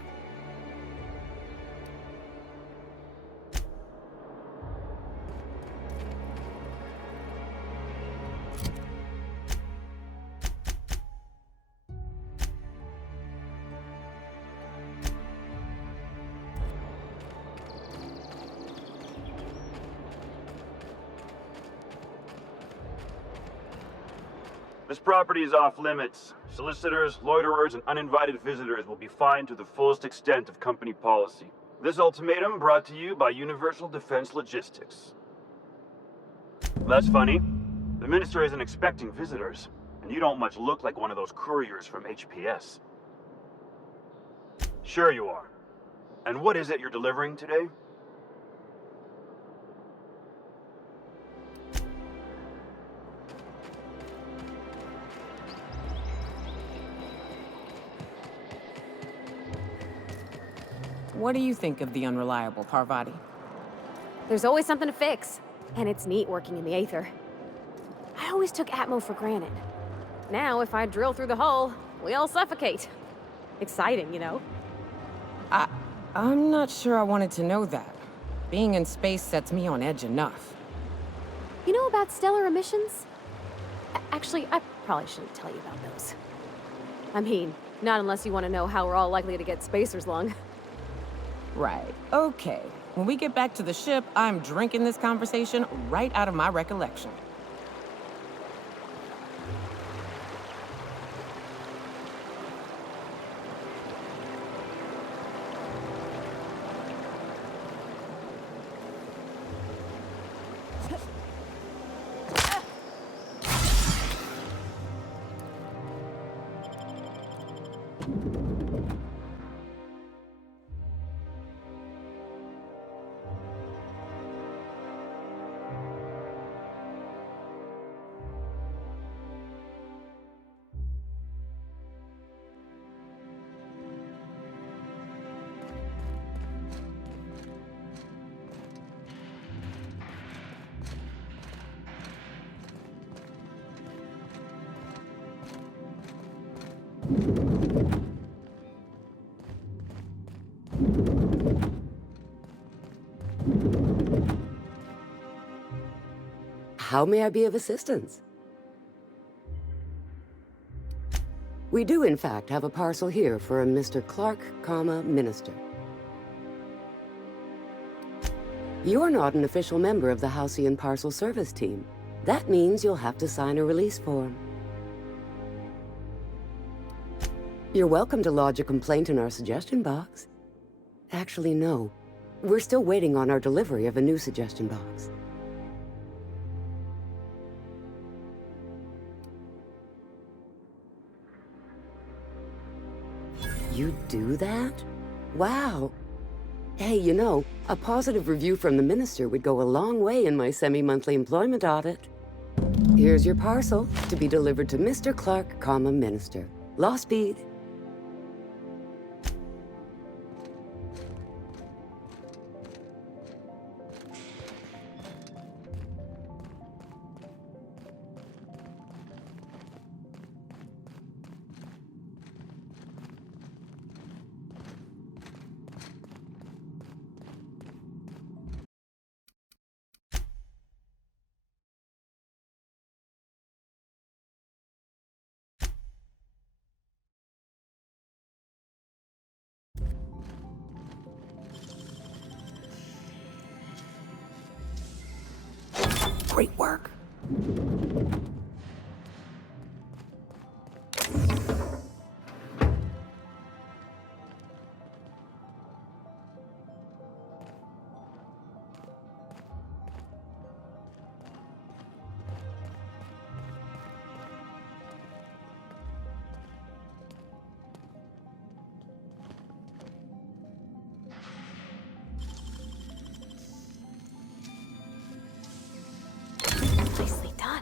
This property is off limits. Solicitors, loiterers, and uninvited visitors will be fined to the fullest extent of company policy. This ultimatum brought to you by Universal Defense Logistics. That's funny. The Minister isn't expecting visitors, and you don't much look like one of those couriers from HPS. Sure you are. And what is it you're delivering today? What do you think of the Unreliable, Parvati? There's always something to fix, and it's neat working in the Aether. I always took Atmo for granted. Now, if I drill through the hull, we all suffocate. Exciting, you know? I'm not sure I wanted to know that. Being in space sets me on edge enough. You know about stellar emissions? Actually, I probably shouldn't tell you about those. I mean, not unless you want to know how we're all likely to get spacers lung. Right. Okay. When we get back to the ship, I'm drinking this conversation right out of my recollection. How may I be of assistance? We do, in fact, have a parcel here for a Mr. Clark, Minister. You're not an official member of the Halcyon Parcel Service Team. That means you'll have to sign a release form. You're welcome to lodge a complaint in our suggestion box. Actually, no. We're still waiting on our delivery of a new suggestion box. You do that? Wow. Hey, you know, a positive review from the Minister would go a long way in my semi-monthly employment audit. Here's your parcel to be delivered to Mr. Clark, comma, Minister. Law speed. Great work. Nicely done.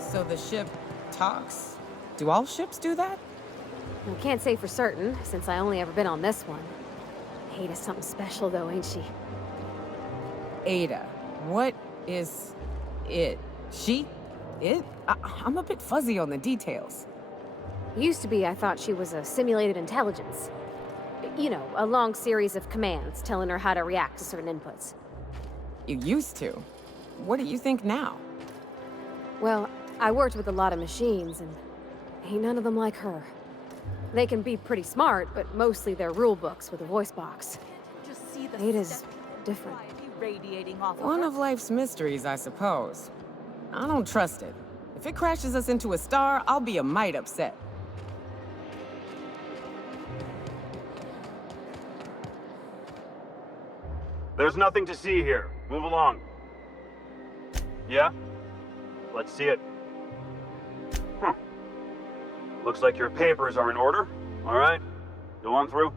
So the ship talks? Do all ships do that? I can't say for certain, since I only ever been on this one. Ada's something special, though, ain't she? Ada. What is it? She? It? I'm a bit fuzzy on the details. Used to be, I thought she was a simulated intelligence. You know, a long series of commands telling her how to react to certain inputs. You used to? What do you think now? Well, I worked with a lot of machines, and ain't none of them like her. They can be pretty smart, but mostly they're rule books with a voice box. Ada's different. One of life's mysteries, I suppose. I don't trust it. If it crashes us into a star, I'll be a mite upset. There's nothing to see here. Move along. Yeah? Let's see it. Looks like your papers are in order. All right. Go on through.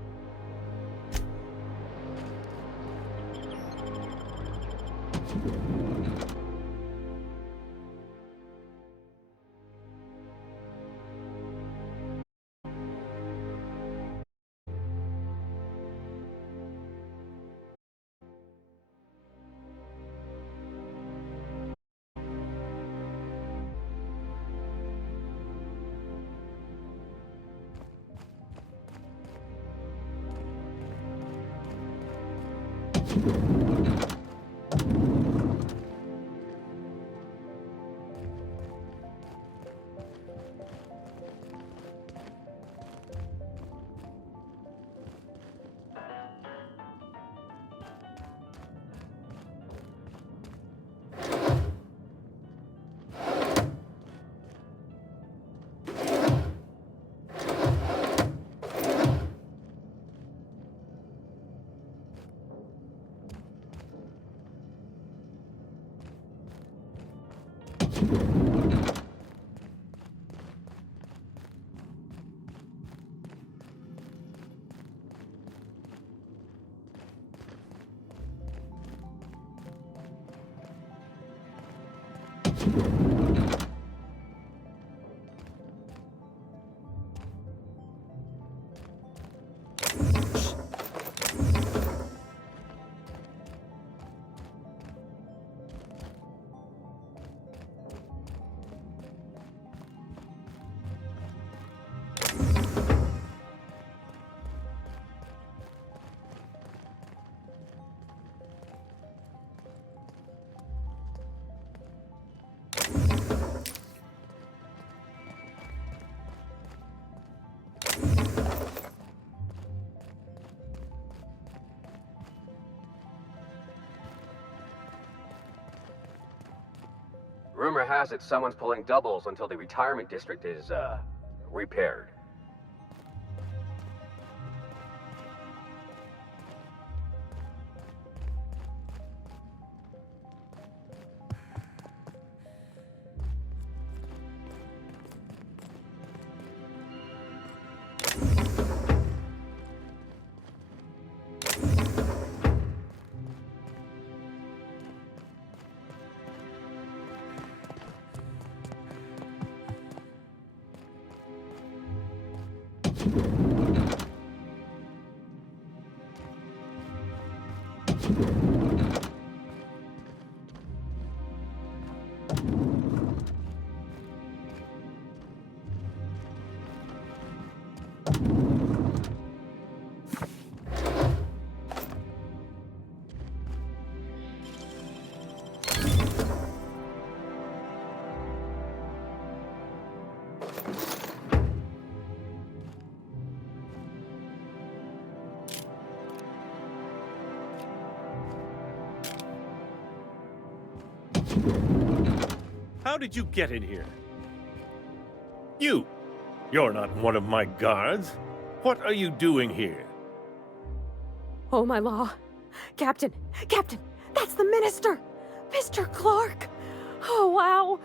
Rumor has it someone's pulling doubles until the retirement district is, repaired. How did you get in here? You're not one of my guards. What are you doing here? Oh, my law. Captain, that's the minister! Mr. Clark! Oh, wow!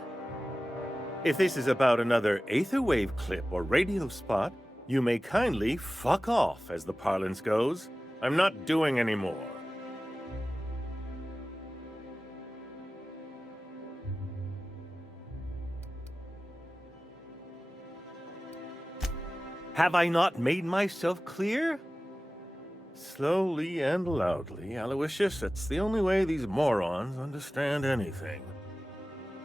If this is about another Aetherwave clip or radio spot, you may kindly fuck off, as the parlance goes. I'm not doing any more. Have I not made myself clear? Slowly and loudly, Aloysius. That's the only way these morons understand anything.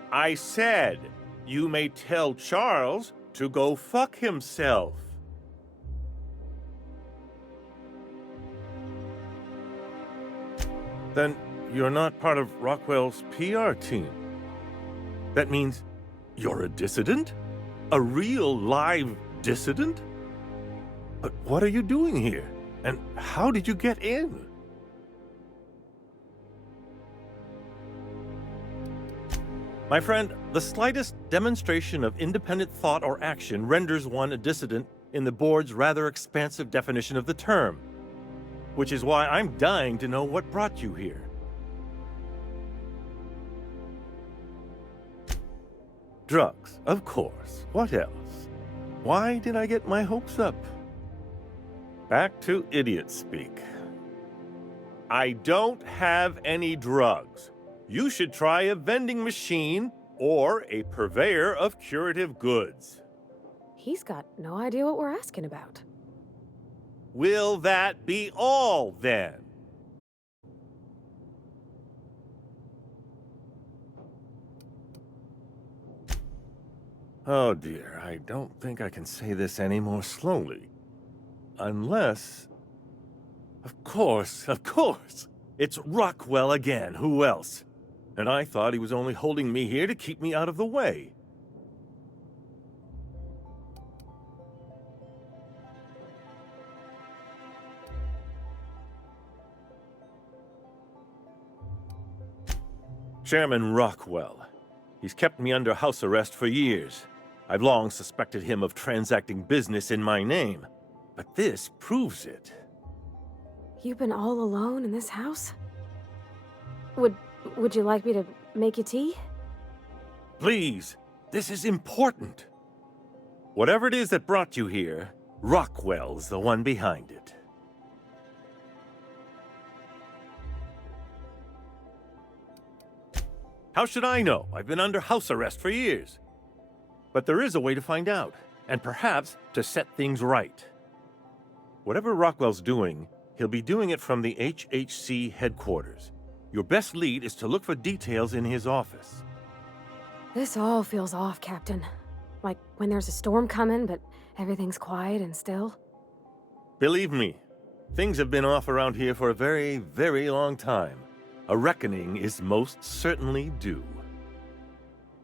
I said, you may tell Charles to go fuck himself. Then you're not part of Rockwell's PR team. That means you're a dissident? A real live dissident? But what are you doing here? And how did you get in? My friend, the slightest demonstration of independent thought or action renders one a dissident in the board's rather expansive definition of the term. Which is why I'm dying to know what brought you here. Drugs, of course. What else? Why did I get my hopes up? Back to idiot speak. I don't have any drugs. You should try a vending machine or a purveyor of curative goods. He's got no idea what we're asking about. Will that be all, then? Oh dear, I don't think I can say this any more slowly. Unless... Of course! It's Rockwell again, who else? And I thought he was only holding me here to keep me out of the way. Chairman Rockwell. He's kept me under house arrest for years. I've long suspected him of transacting business in my name. But this proves it. You've been all alone in this house? Would you like me to make you tea? Please, this is important. Whatever it is that brought you here, Rockwell's the one behind it. How should I know? I've been under house arrest for years. But there is a way to find out, and perhaps to set things right. Whatever Rockwell's doing, he'll be doing it from the HHC headquarters. Your best lead is to look for details in his office. This all feels off, Captain. Like when there's a storm coming, but everything's quiet and still. Believe me, things have been off around here for a very, very long time. A reckoning is most certainly due.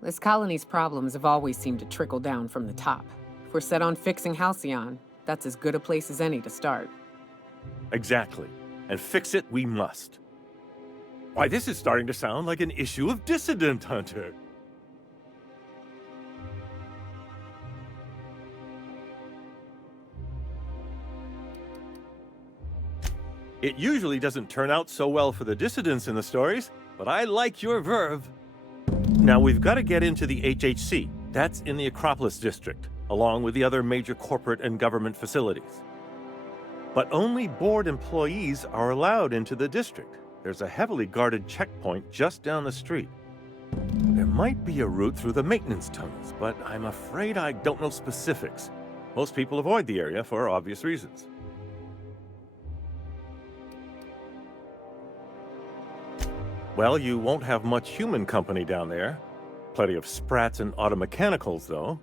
This colony's problems have always seemed to trickle down from the top. If we're set on fixing Halcyon, that's as good a place as any to start. Exactly. And fix it we must. Why, this is starting to sound like an issue of Dissident Hunter. It usually doesn't turn out so well for the dissidents in the stories, but I like your verve. Now, we've got to get into the HHC. That's in the Acropolis district, along with the other major corporate and government facilities. But only board employees are allowed into the district. There's a heavily guarded checkpoint just down the street. There might be a route through the maintenance tunnels, but I'm afraid I don't know specifics. Most people avoid the area for obvious reasons. Well, you won't have much human company down there. Plenty of sprats and automechanicals, though.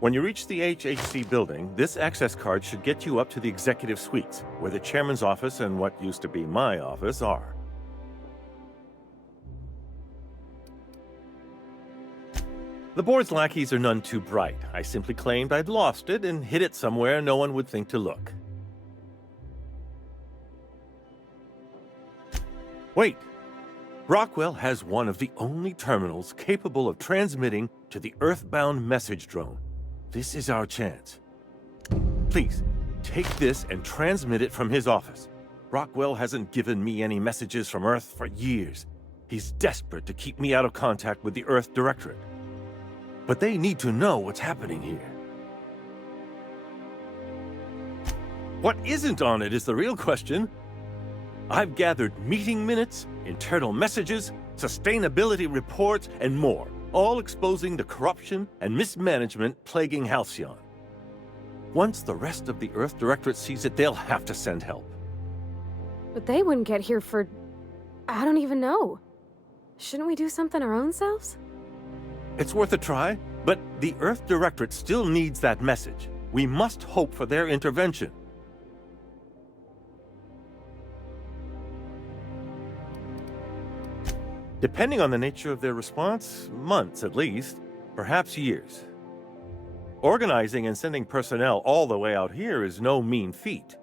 When you reach the HHC building, this access card should get you up to the executive suites, where the chairman's office and what used to be my office are. The board's lackeys are none too bright. I simply claimed I'd lost it and hid it somewhere no one would think to look. Wait! Rockwell has one of the only terminals capable of transmitting to the Earthbound message drone. This is our chance. Please, take this and transmit it from his office. Rockwell hasn't given me any messages from Earth for years. He's desperate to keep me out of contact with the Earth Directorate. But they need to know what's happening here. What isn't on it is the real question. I've gathered meeting minutes, internal messages, sustainability reports, and more, all exposing the corruption and mismanagement plaguing Halcyon. Once the rest of the Earth Directorate sees it, they'll have to send help. But they wouldn't get here for... I don't even know. Shouldn't we do something our own selves? It's worth a try, but the Earth Directorate still needs that message. We must hope for their intervention. Depending on the nature of their response, months at least, perhaps years. Organizing and sending personnel all the way out here is no mean feat.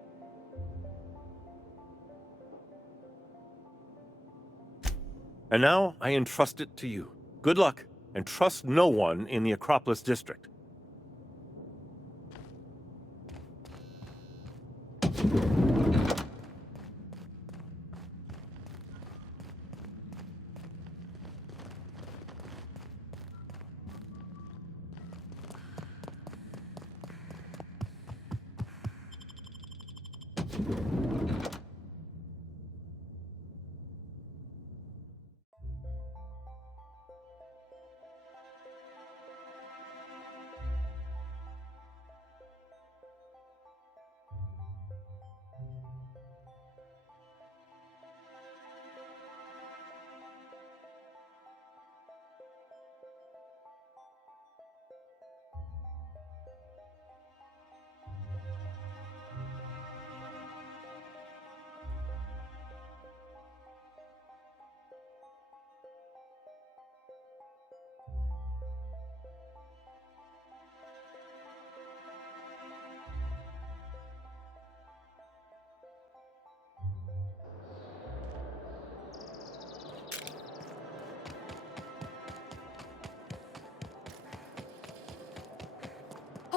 And now I entrust it to you. Good luck, and trust no one in the Acropolis district.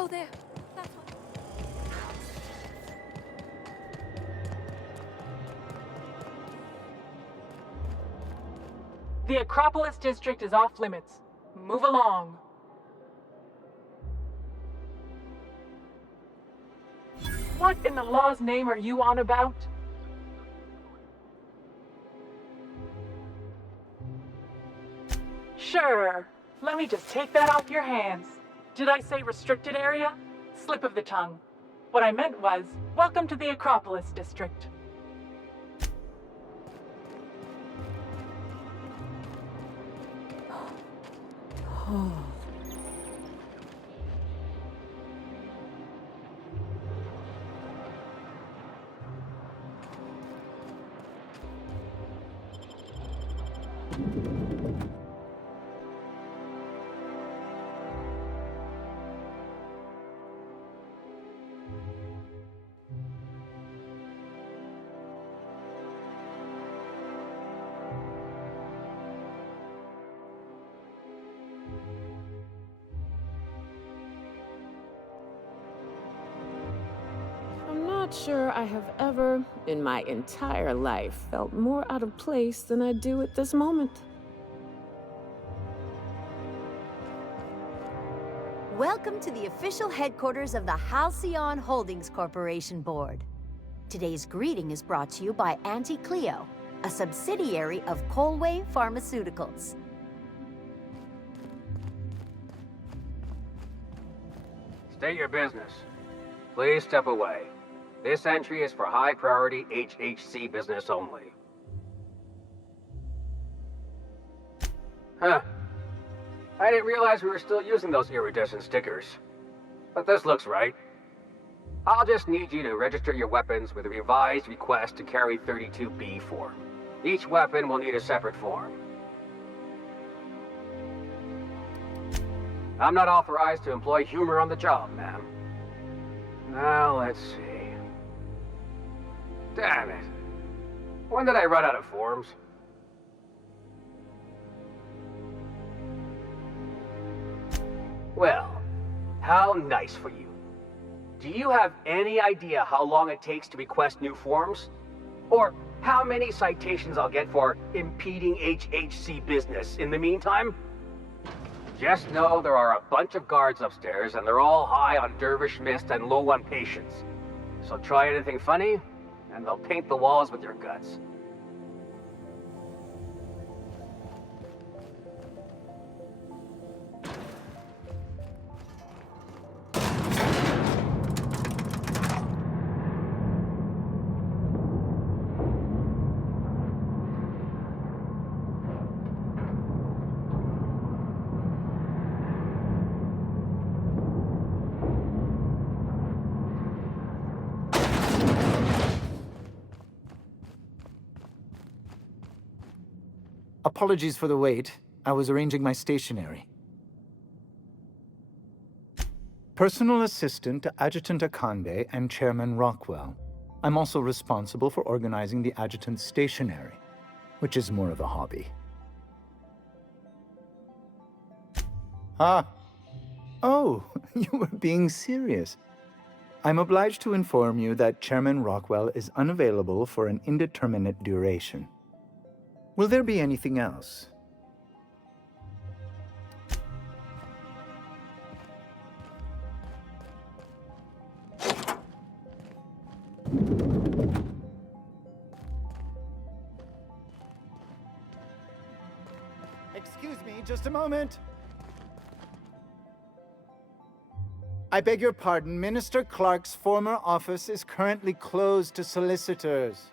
Oh, there. That's what... The Acropolis district is off limits. Move along. What in the law's name are you on about? Sure. Let me just take that off your hands. Did I say restricted area? Slip of the tongue. What I meant was, welcome to the Acropolis District. I'm not sure I have ever, in my entire life, felt more out of place than I do at this moment. Welcome to the official headquarters of the Halcyon Holdings Corporation Board. Today's greeting is brought to you by Auntie Cleo, a subsidiary of Colway Pharmaceuticals. State your business. Please step away. This entry is for high-priority HHC business only. Huh. I didn't realize we were still using those iridescent stickers. But this looks right. I'll just need you to register your weapons with a revised request to carry 32B form. Each weapon will need a separate form. I'm not authorized to employ humor on the job, ma'am. Now, let's see. Damn it. When did I run out of forms? Well, how nice for you. Do you have any idea how long it takes to request new forms? Or how many citations I'll get for impeding HHC business in the meantime? Just know there are a bunch of guards upstairs, and they're all high on Dervish Mist and low on patience. So try anything funny, and they'll paint the walls with your guts. Apologies for the wait. I was arranging my stationery. Personal assistant to Adjutant Akande and Chairman Rockwell. I'm also responsible for organizing the adjutant's stationery, which is more of a hobby. Ah. Oh, you were being serious. I'm obliged to inform you that Chairman Rockwell is unavailable for an indeterminate duration. Will there be anything else? Excuse me, just a moment. I beg your pardon, Minister Clark's former office is currently closed to solicitors.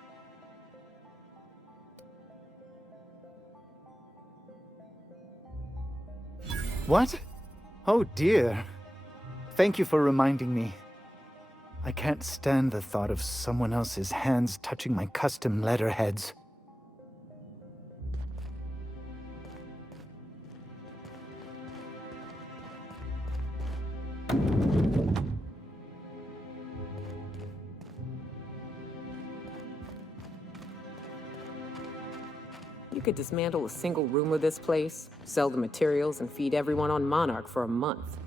What? Oh dear. Thank you for reminding me. I can't stand the thought of someone else's hands touching my custom letterheads. You could dismantle a single room of this place, sell the materials, and feed everyone on Monarch for a month.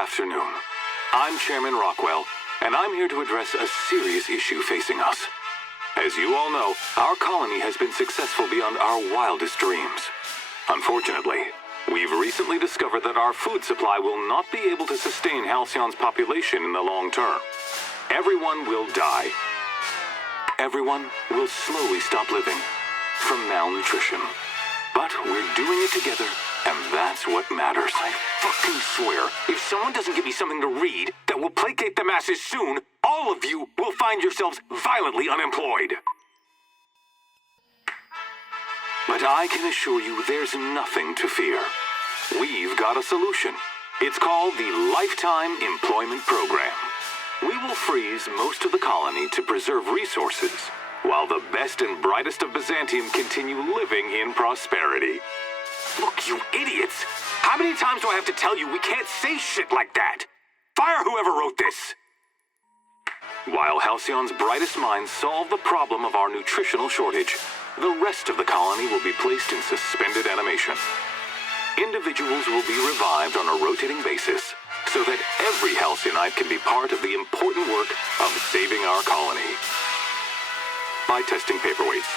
afternoon. I'm Chairman Rockwell, and I'm here to address a serious issue facing us. As you all know, our colony has been successful beyond our wildest dreams. Unfortunately, we've recently discovered that our food supply will not be able to sustain Halcyon's population in the long term. Everyone will die. Everyone will slowly stop living from malnutrition. But we're doing it together, and that's what matters. I fucking swear, if someone doesn't give me something to read that will placate the masses soon, all of you will find yourselves violently unemployed. But I can assure you there's nothing to fear. We've got a solution. It's called the Lifetime Employment Program. We will freeze most of the colony to preserve resources, while the best and brightest of Byzantium continue living in prosperity. Look, you idiots! How many times do I have to tell you we can't say shit like that? Fire whoever wrote this! While Halcyon's brightest minds solve the problem of our nutritional shortage, the rest of the colony will be placed in suspended animation. Individuals will be revived on a rotating basis, so that every Halcyonite can be part of the important work of saving our colony. By testing paperweights.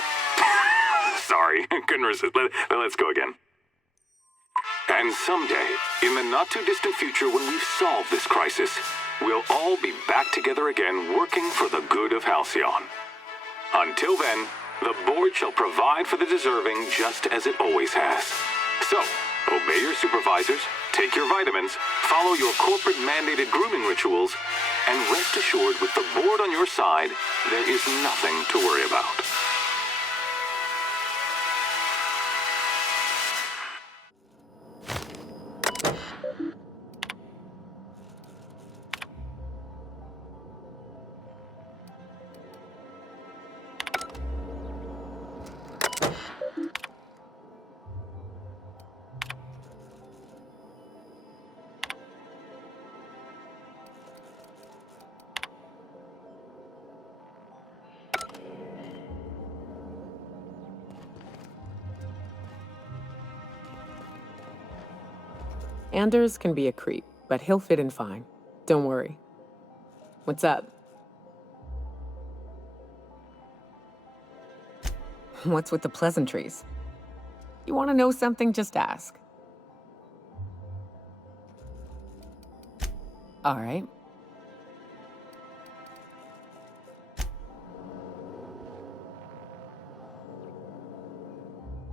Sorry, couldn't resist. Let's go again. And someday, in the not-too-distant future when we've solved this crisis, we'll all be back together again working for the good of Halcyon. Until then, the board shall provide for the deserving just as it always has. So, obey your supervisors, take your vitamins, follow your corporate-mandated grooming rituals, and rest assured with the board on your side, there is nothing to worry about. Anders can be a creep, but he'll fit in fine. Don't worry. What's up? What's with the pleasantries? You want to know something? Just ask. All right.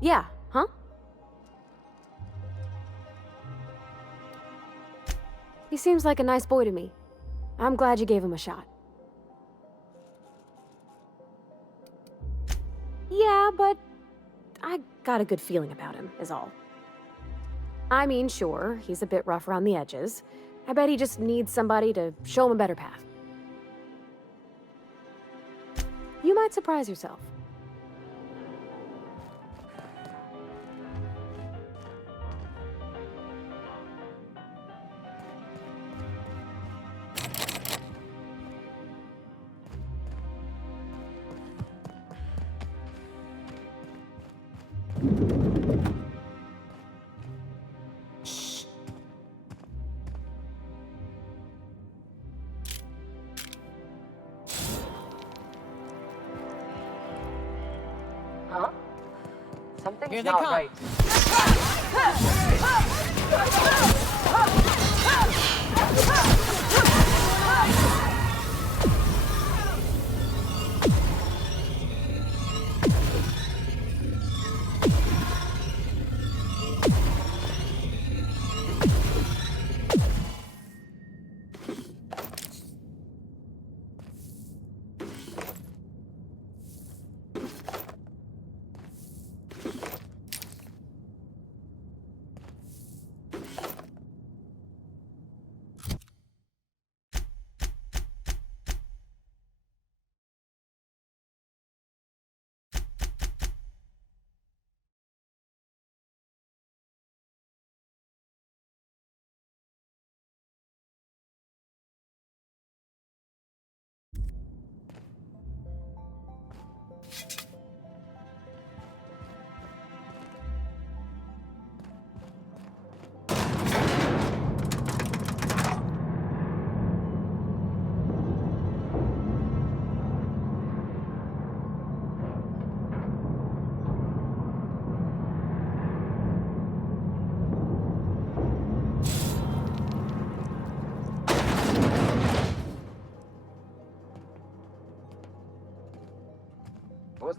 Yeah, huh? He seems like a nice boy to me. I'm glad you gave him a shot. Yeah, but I got a good feeling about him, is all. I mean, sure, he's a bit rough around the edges. I bet he just needs somebody to show him a better path. You might surprise yourself. Huh? Something's Here they not come. right.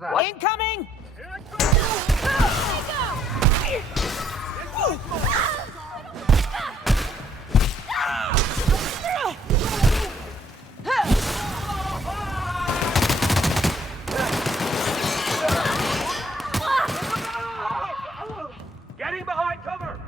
that? What? Incoming! Getting behind cover!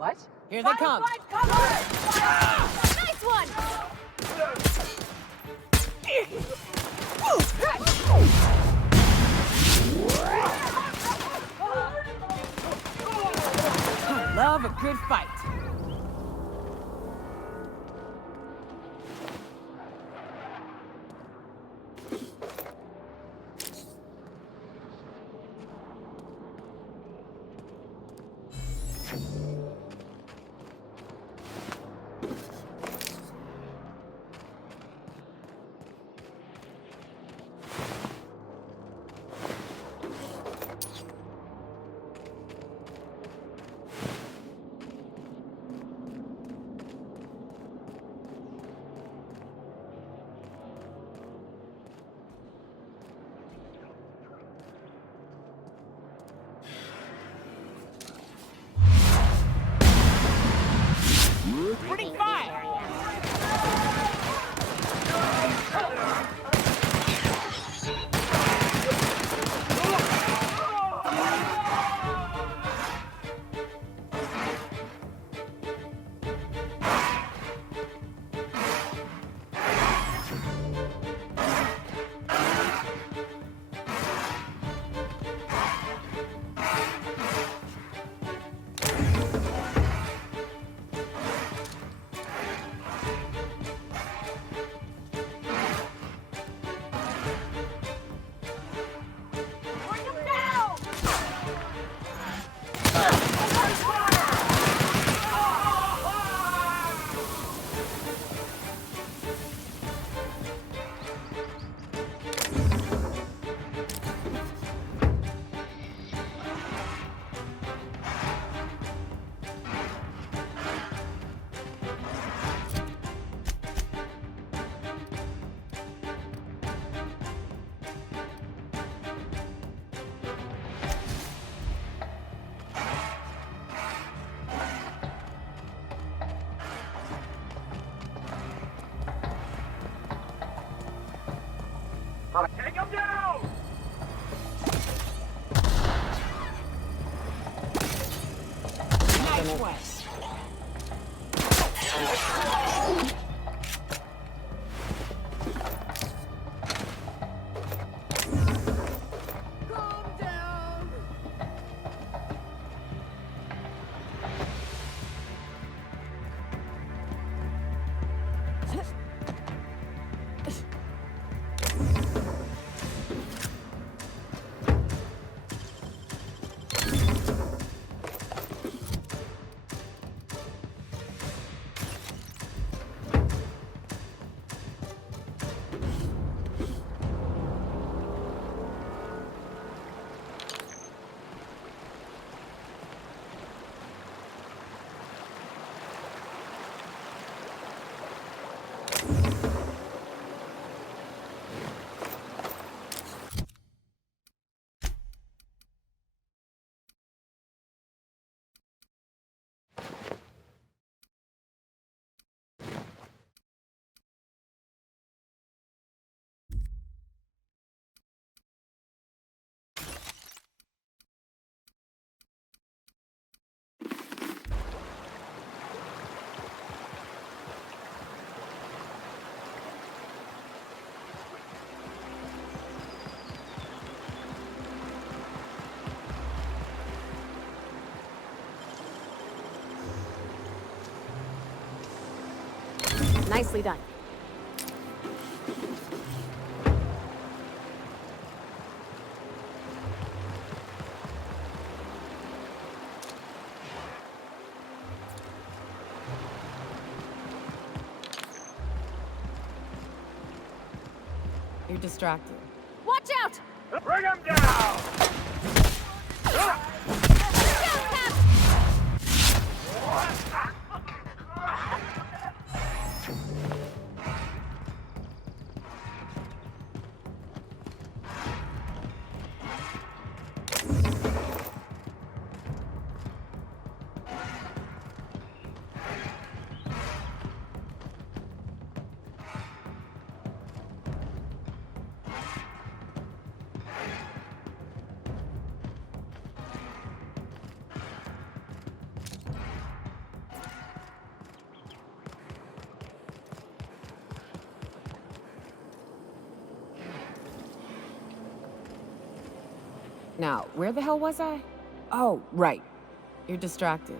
What? Here they come. Nice one! Love a good fight. Ready, fire! Nicely done. You're distracted. Watch out! Bring him down! Now, where the hell was I? Oh, right. You're distracted.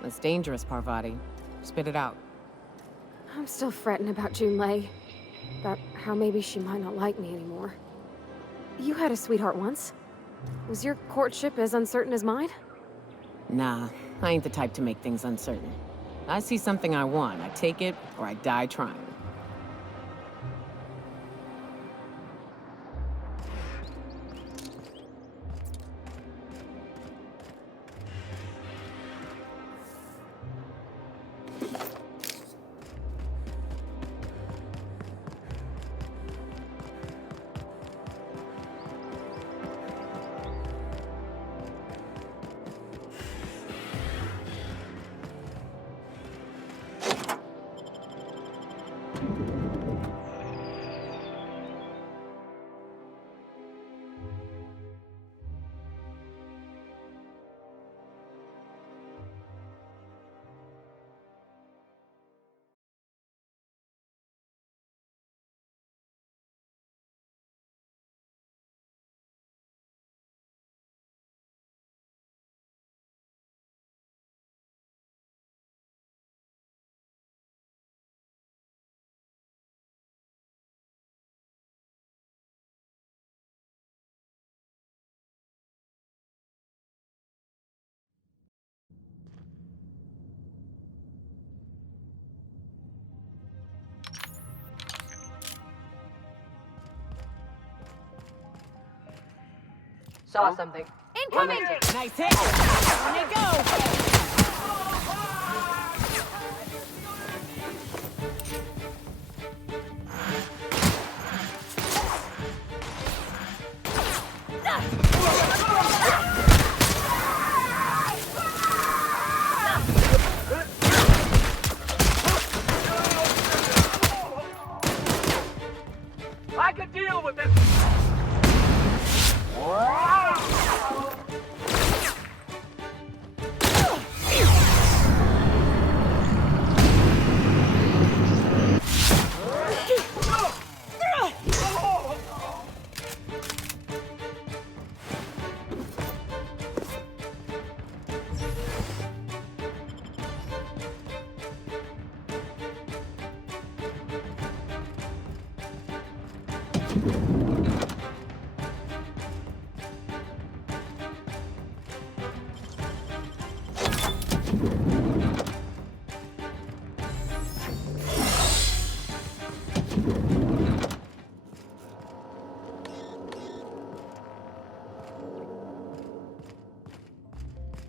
That's dangerous, Parvati. Spit it out. I'm still fretting about Junlei. About how maybe she might not like me anymore. You had a sweetheart once. Was your courtship as uncertain as mine? Nah, I ain't the type to make things uncertain. I see something I want, I take it, or I die trying. Saw something. Incoming! Nice hit! On you go! I can deal with this!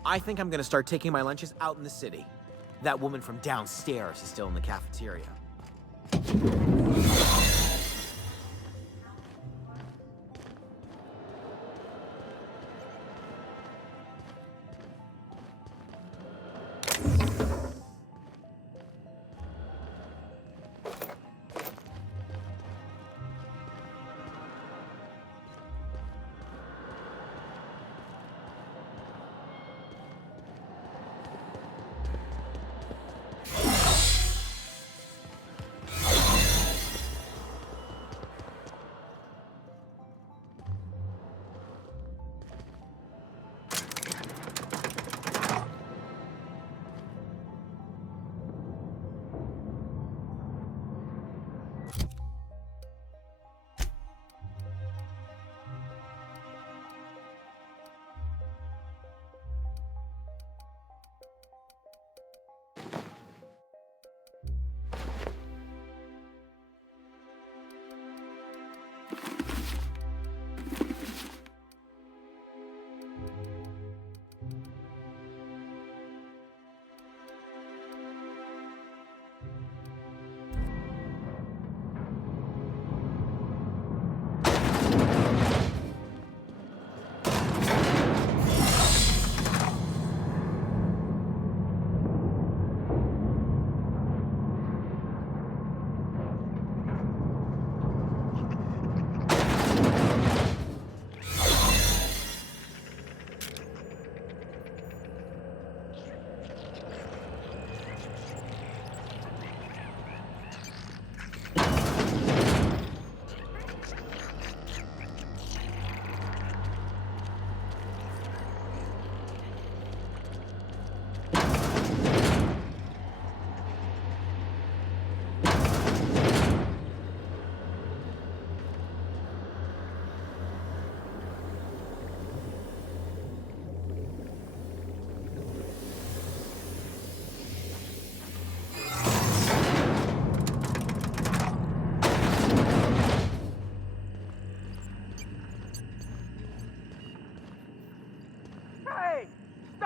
I think I'm gonna start taking my lunches out in the city. That woman from downstairs is still in the cafeteria.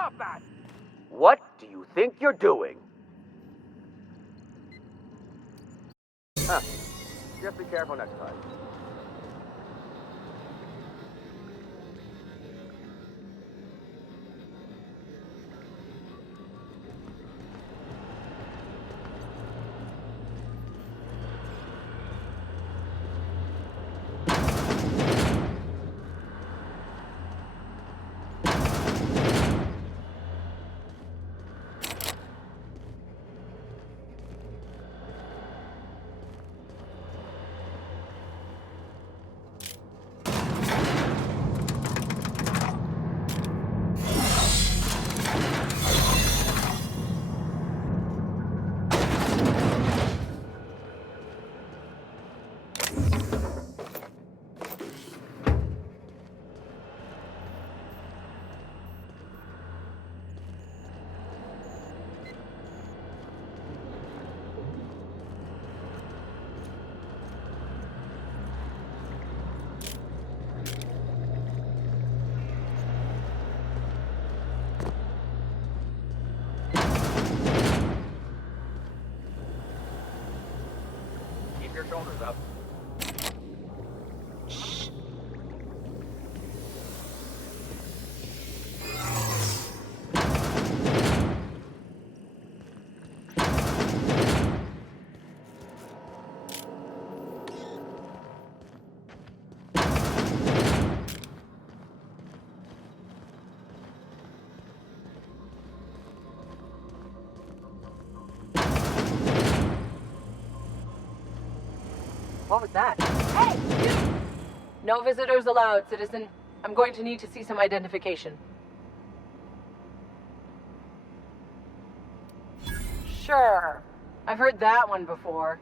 Stop that! What do you think you're doing? Huh. Just be careful next time. Your shoulders up. What was that? Hey! You! No visitors allowed, citizen. I'm going to need to see some identification. Sure. I've heard that one before.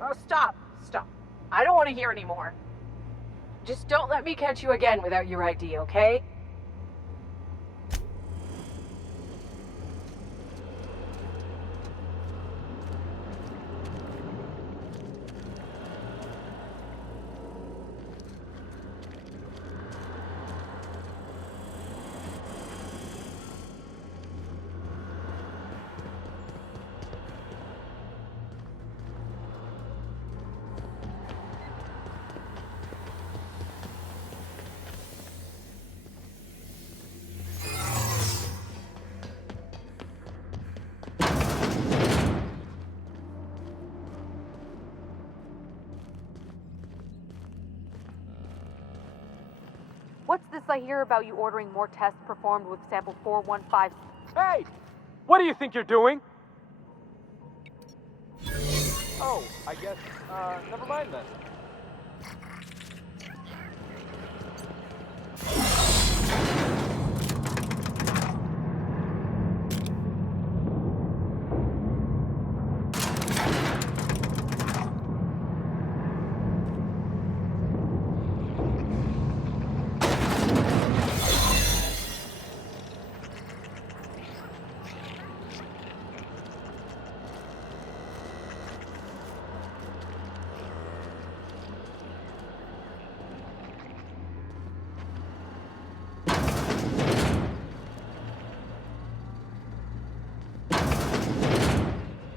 Oh, stop. Stop. I don't want to hear anymore. Just don't let me catch you again without your ID, okay? What's this I hear about you ordering more tests performed with sample 415? Hey! What do you think you're doing? Oh, I guess, never mind then.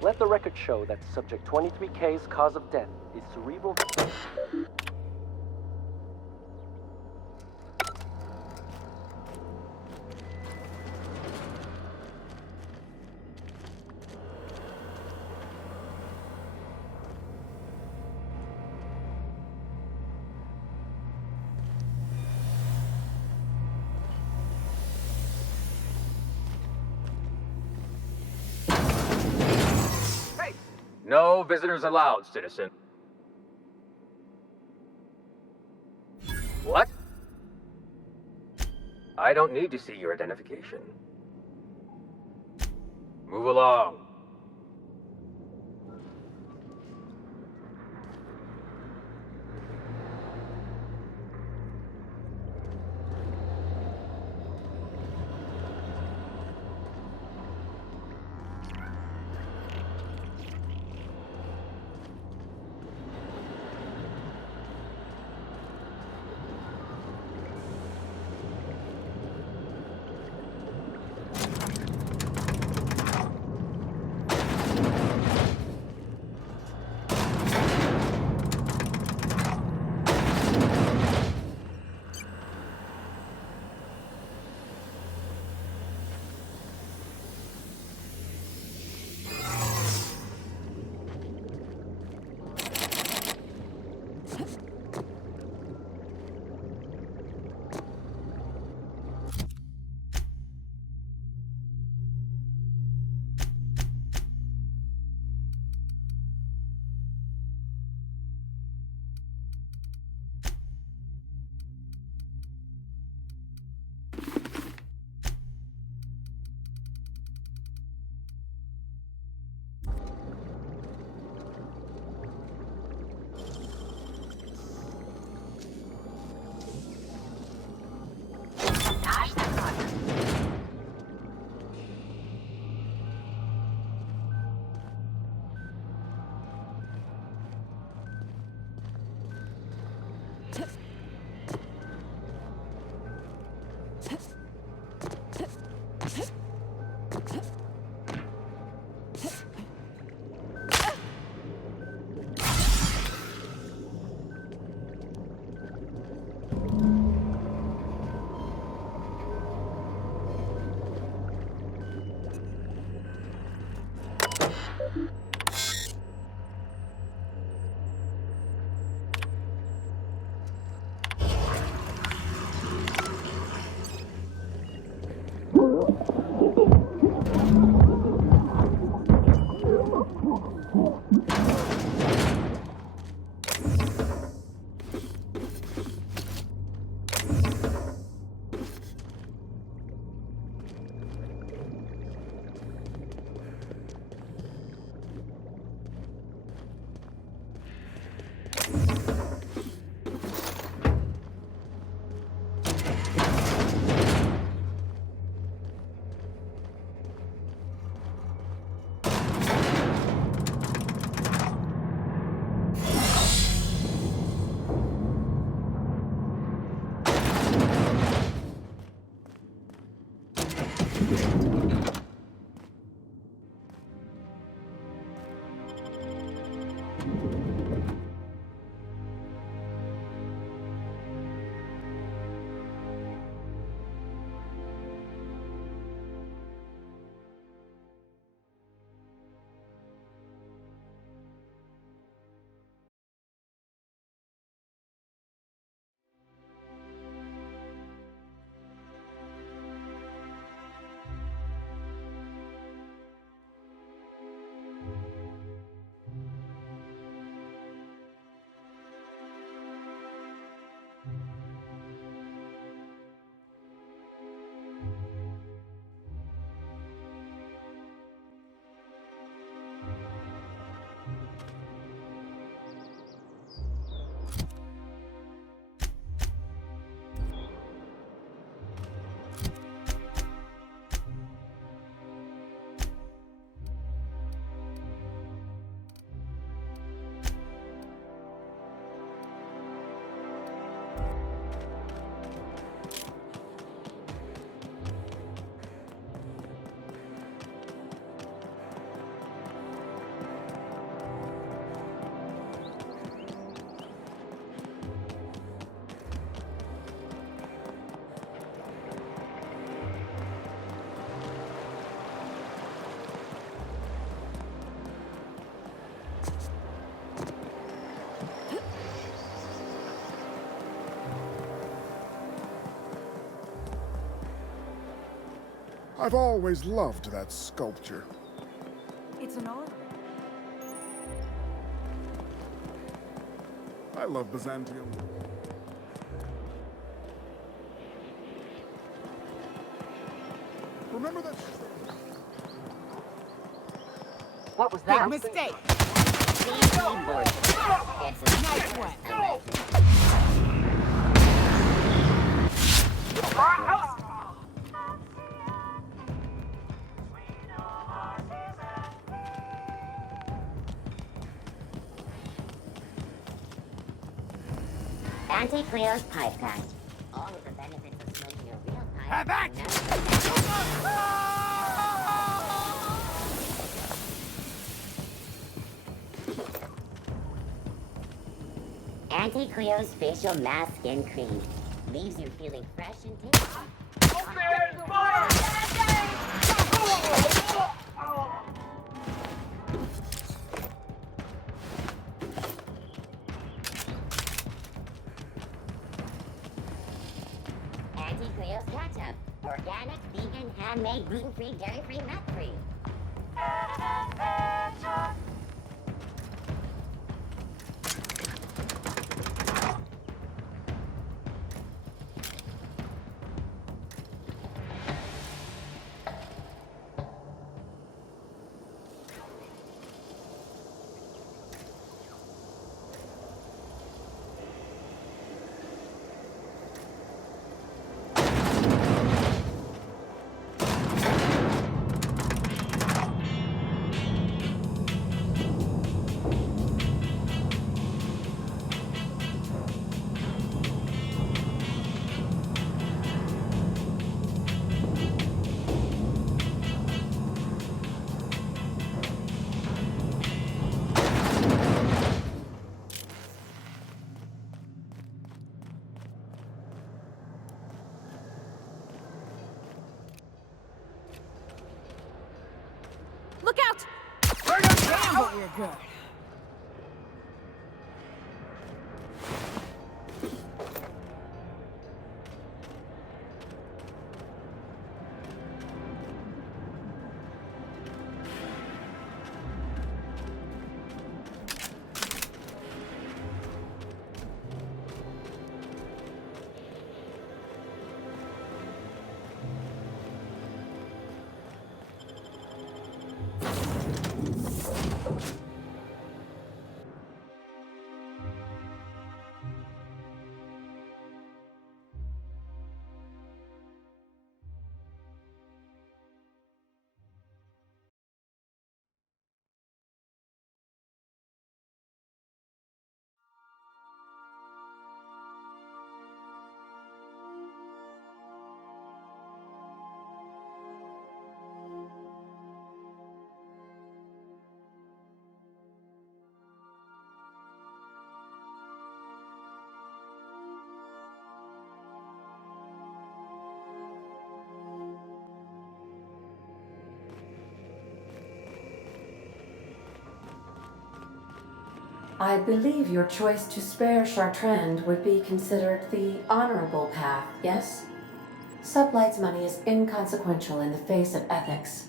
Let the record show that Subject 23K's cause of death is cerebral... No visitors allowed, citizen. What? I don't need to see your identification. Move along. I've always loved that sculpture. It's an honor. I love Byzantium. Remember that? What was that? Big mistake. It's a nice one. Auntie Cleo's pipe patch. All of the benefits of smoking a real pipe. Have that! Auntie Cleo's facial mask skin cream leaves you feeling fresh and tasty. Auntie Cleo's ketchup. Organic, vegan, handmade, gluten-free, dairy-free, nut-free. Look out! Damn, but we're good. I believe your choice to spare Chartrand would be considered the honorable path, yes? Sublight's money is inconsequential in the face of ethics.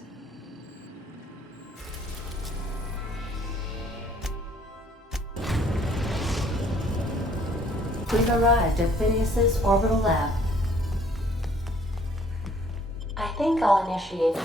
We've arrived at Phineas's orbital lab. I think I'll initiate.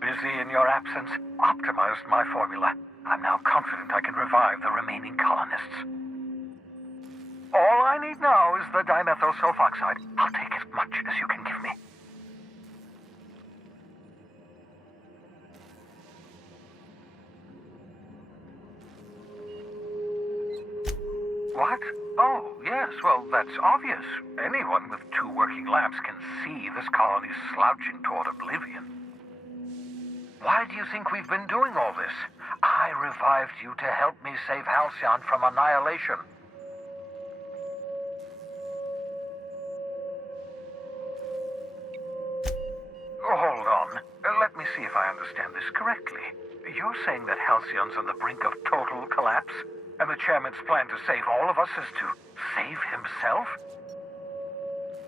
Busy in your absence, optimized my formula. I'm now confident I can revive the remaining colonists. All I need now is the dimethyl sulfoxide. I'll take as much as you can give me. What? Oh, yes, well, that's obvious. Anyone with 2 working labs can see this colony's slouching toward oblivion. Why do you think we've been doing all this? I revived you to help me save Halcyon from annihilation. Hold on. Let me see if I understand this correctly. You're saying that Halcyon's on the brink of total collapse, and the chairman's plan to save all of us is to save himself?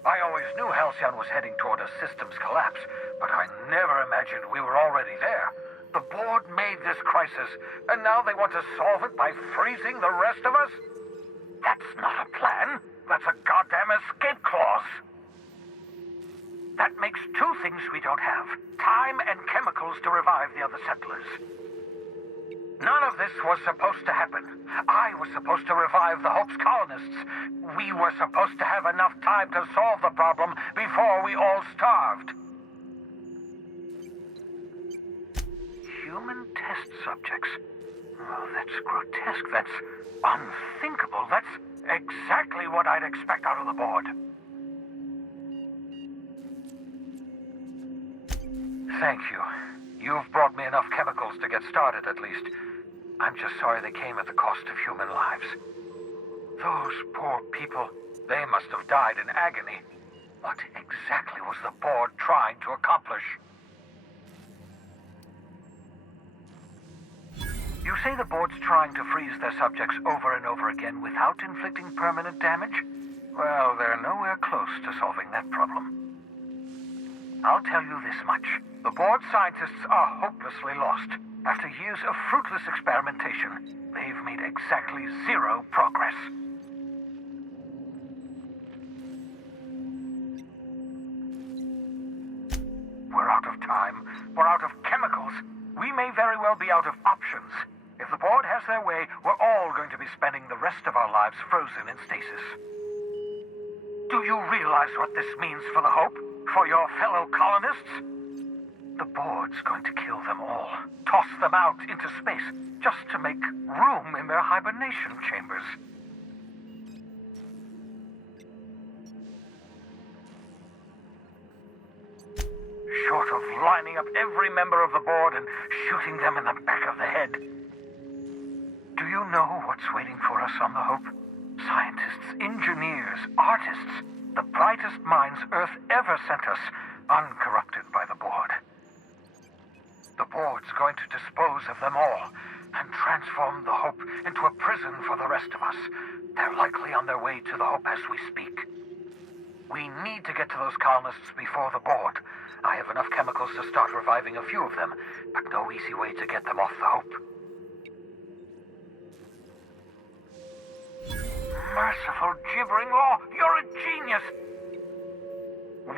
I always knew Halcyon was heading toward a systems collapse, but I never imagined we were already there. The board made this crisis, and now they want to solve it by freezing the rest of us? That's not a plan. That's a goddamn escape clause. That makes 2 things we don't have: time and chemicals to revive the other settlers. None of this was supposed to happen. I was supposed to revive the Hope's colonists. We were supposed to have enough time to solve the problem before we all starved. Human test subjects. Oh, that's grotesque. That's unthinkable. That's exactly what I'd expect out of the board. Thank you. You've brought me enough chemicals to get started, at least. I'm just sorry they came at the cost of human lives. Those poor people, they must have died in agony. What exactly was the board trying to accomplish? You say the board's trying to freeze their subjects over and over again without inflicting permanent damage? Well, they're nowhere close to solving that problem. I'll tell you this much. The board scientists are hopelessly lost. After years of fruitless experimentation, they've made exactly 0 progress. We're out of time. We're out of chemicals. We may very well be out of options. If the board has their way, we're all going to be spending the rest of our lives frozen in stasis. Do you realize what this means for the Hope? For your fellow colonists? The board's going to kill them all. Toss them out into space, just to make room in their hibernation chambers. Short of lining up every member of the board and shooting them in the back of the head. Do you know what's waiting for us on the Hope? Scientists, engineers, artists, the brightest minds Earth ever sent us, uncorrupted by the board. The board's going to dispose of them all and transform the Hope into a prison for the rest of us. They're likely on their way to the Hope as we speak. We need to get to those colonists before the board. I have enough chemicals to start reviving a few of them, but no easy way to get them off the Hope. Merciful gibbering law, you're You're a genius!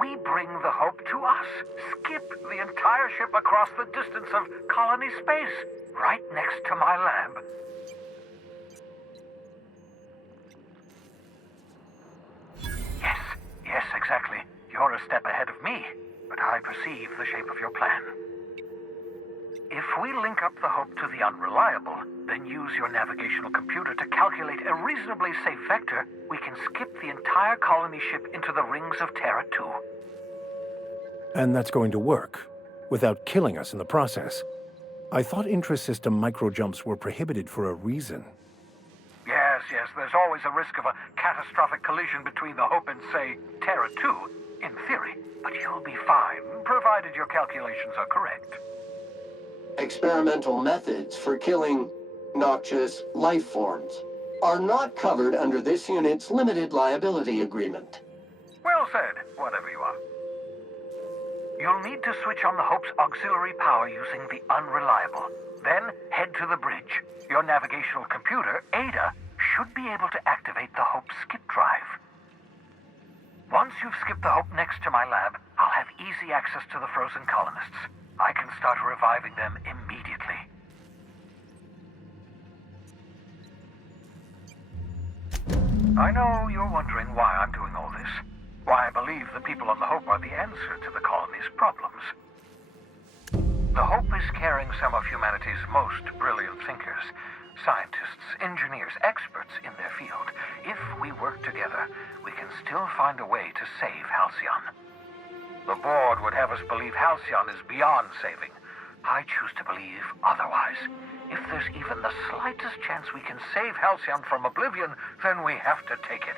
We bring the Hope to us. Skip the entire ship across the distance of colony space, right next to my lab. Yes, exactly. You're a step ahead of me, but I perceive the shape of your plan. If we link up the Hope to the Unreliable, then use your navigational computer to calculate a reasonably safe vector, we can skip the entire colony ship into the rings of Terra 2. And that's going to work, without killing us in the process. I thought intra-system microjumps were prohibited for a reason. Yes, there's always a risk of a catastrophic collision between the Hope and, say, Terra 2, in theory. But you'll be fine, provided your calculations are correct. Experimental methods for killing noxious life forms are not covered under this unit's limited liability agreement. Well said, whatever you are. You'll need to switch on the Hope's auxiliary power using the Unreliable. Then head to the bridge. Your navigational computer, Ada, should be able to activate the Hope's skip drive. Once you've skipped the Hope next to my lab, I'll have easy access to the frozen colonists. I can start reviving them immediately. I know you're wondering why I'm doing all this. Why I believe the people on the Hope are the answer to the colony's problems. The Hope is carrying some of humanity's most brilliant thinkers. Scientists, engineers, experts in their field. If we work together, we can still find a way to save Halcyon. The board would have us believe Halcyon is beyond saving. I choose to believe otherwise. If there's even the slightest chance we can save Halcyon from oblivion, then we have to take it.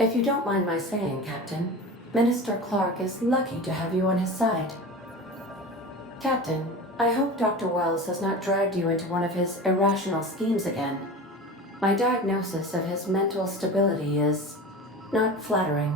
If you don't mind my saying, Captain, Minister Clark is lucky to have you on his side. Captain, I hope Dr. Wells has not dragged you into one of his irrational schemes again. My diagnosis of his mental stability is not flattering.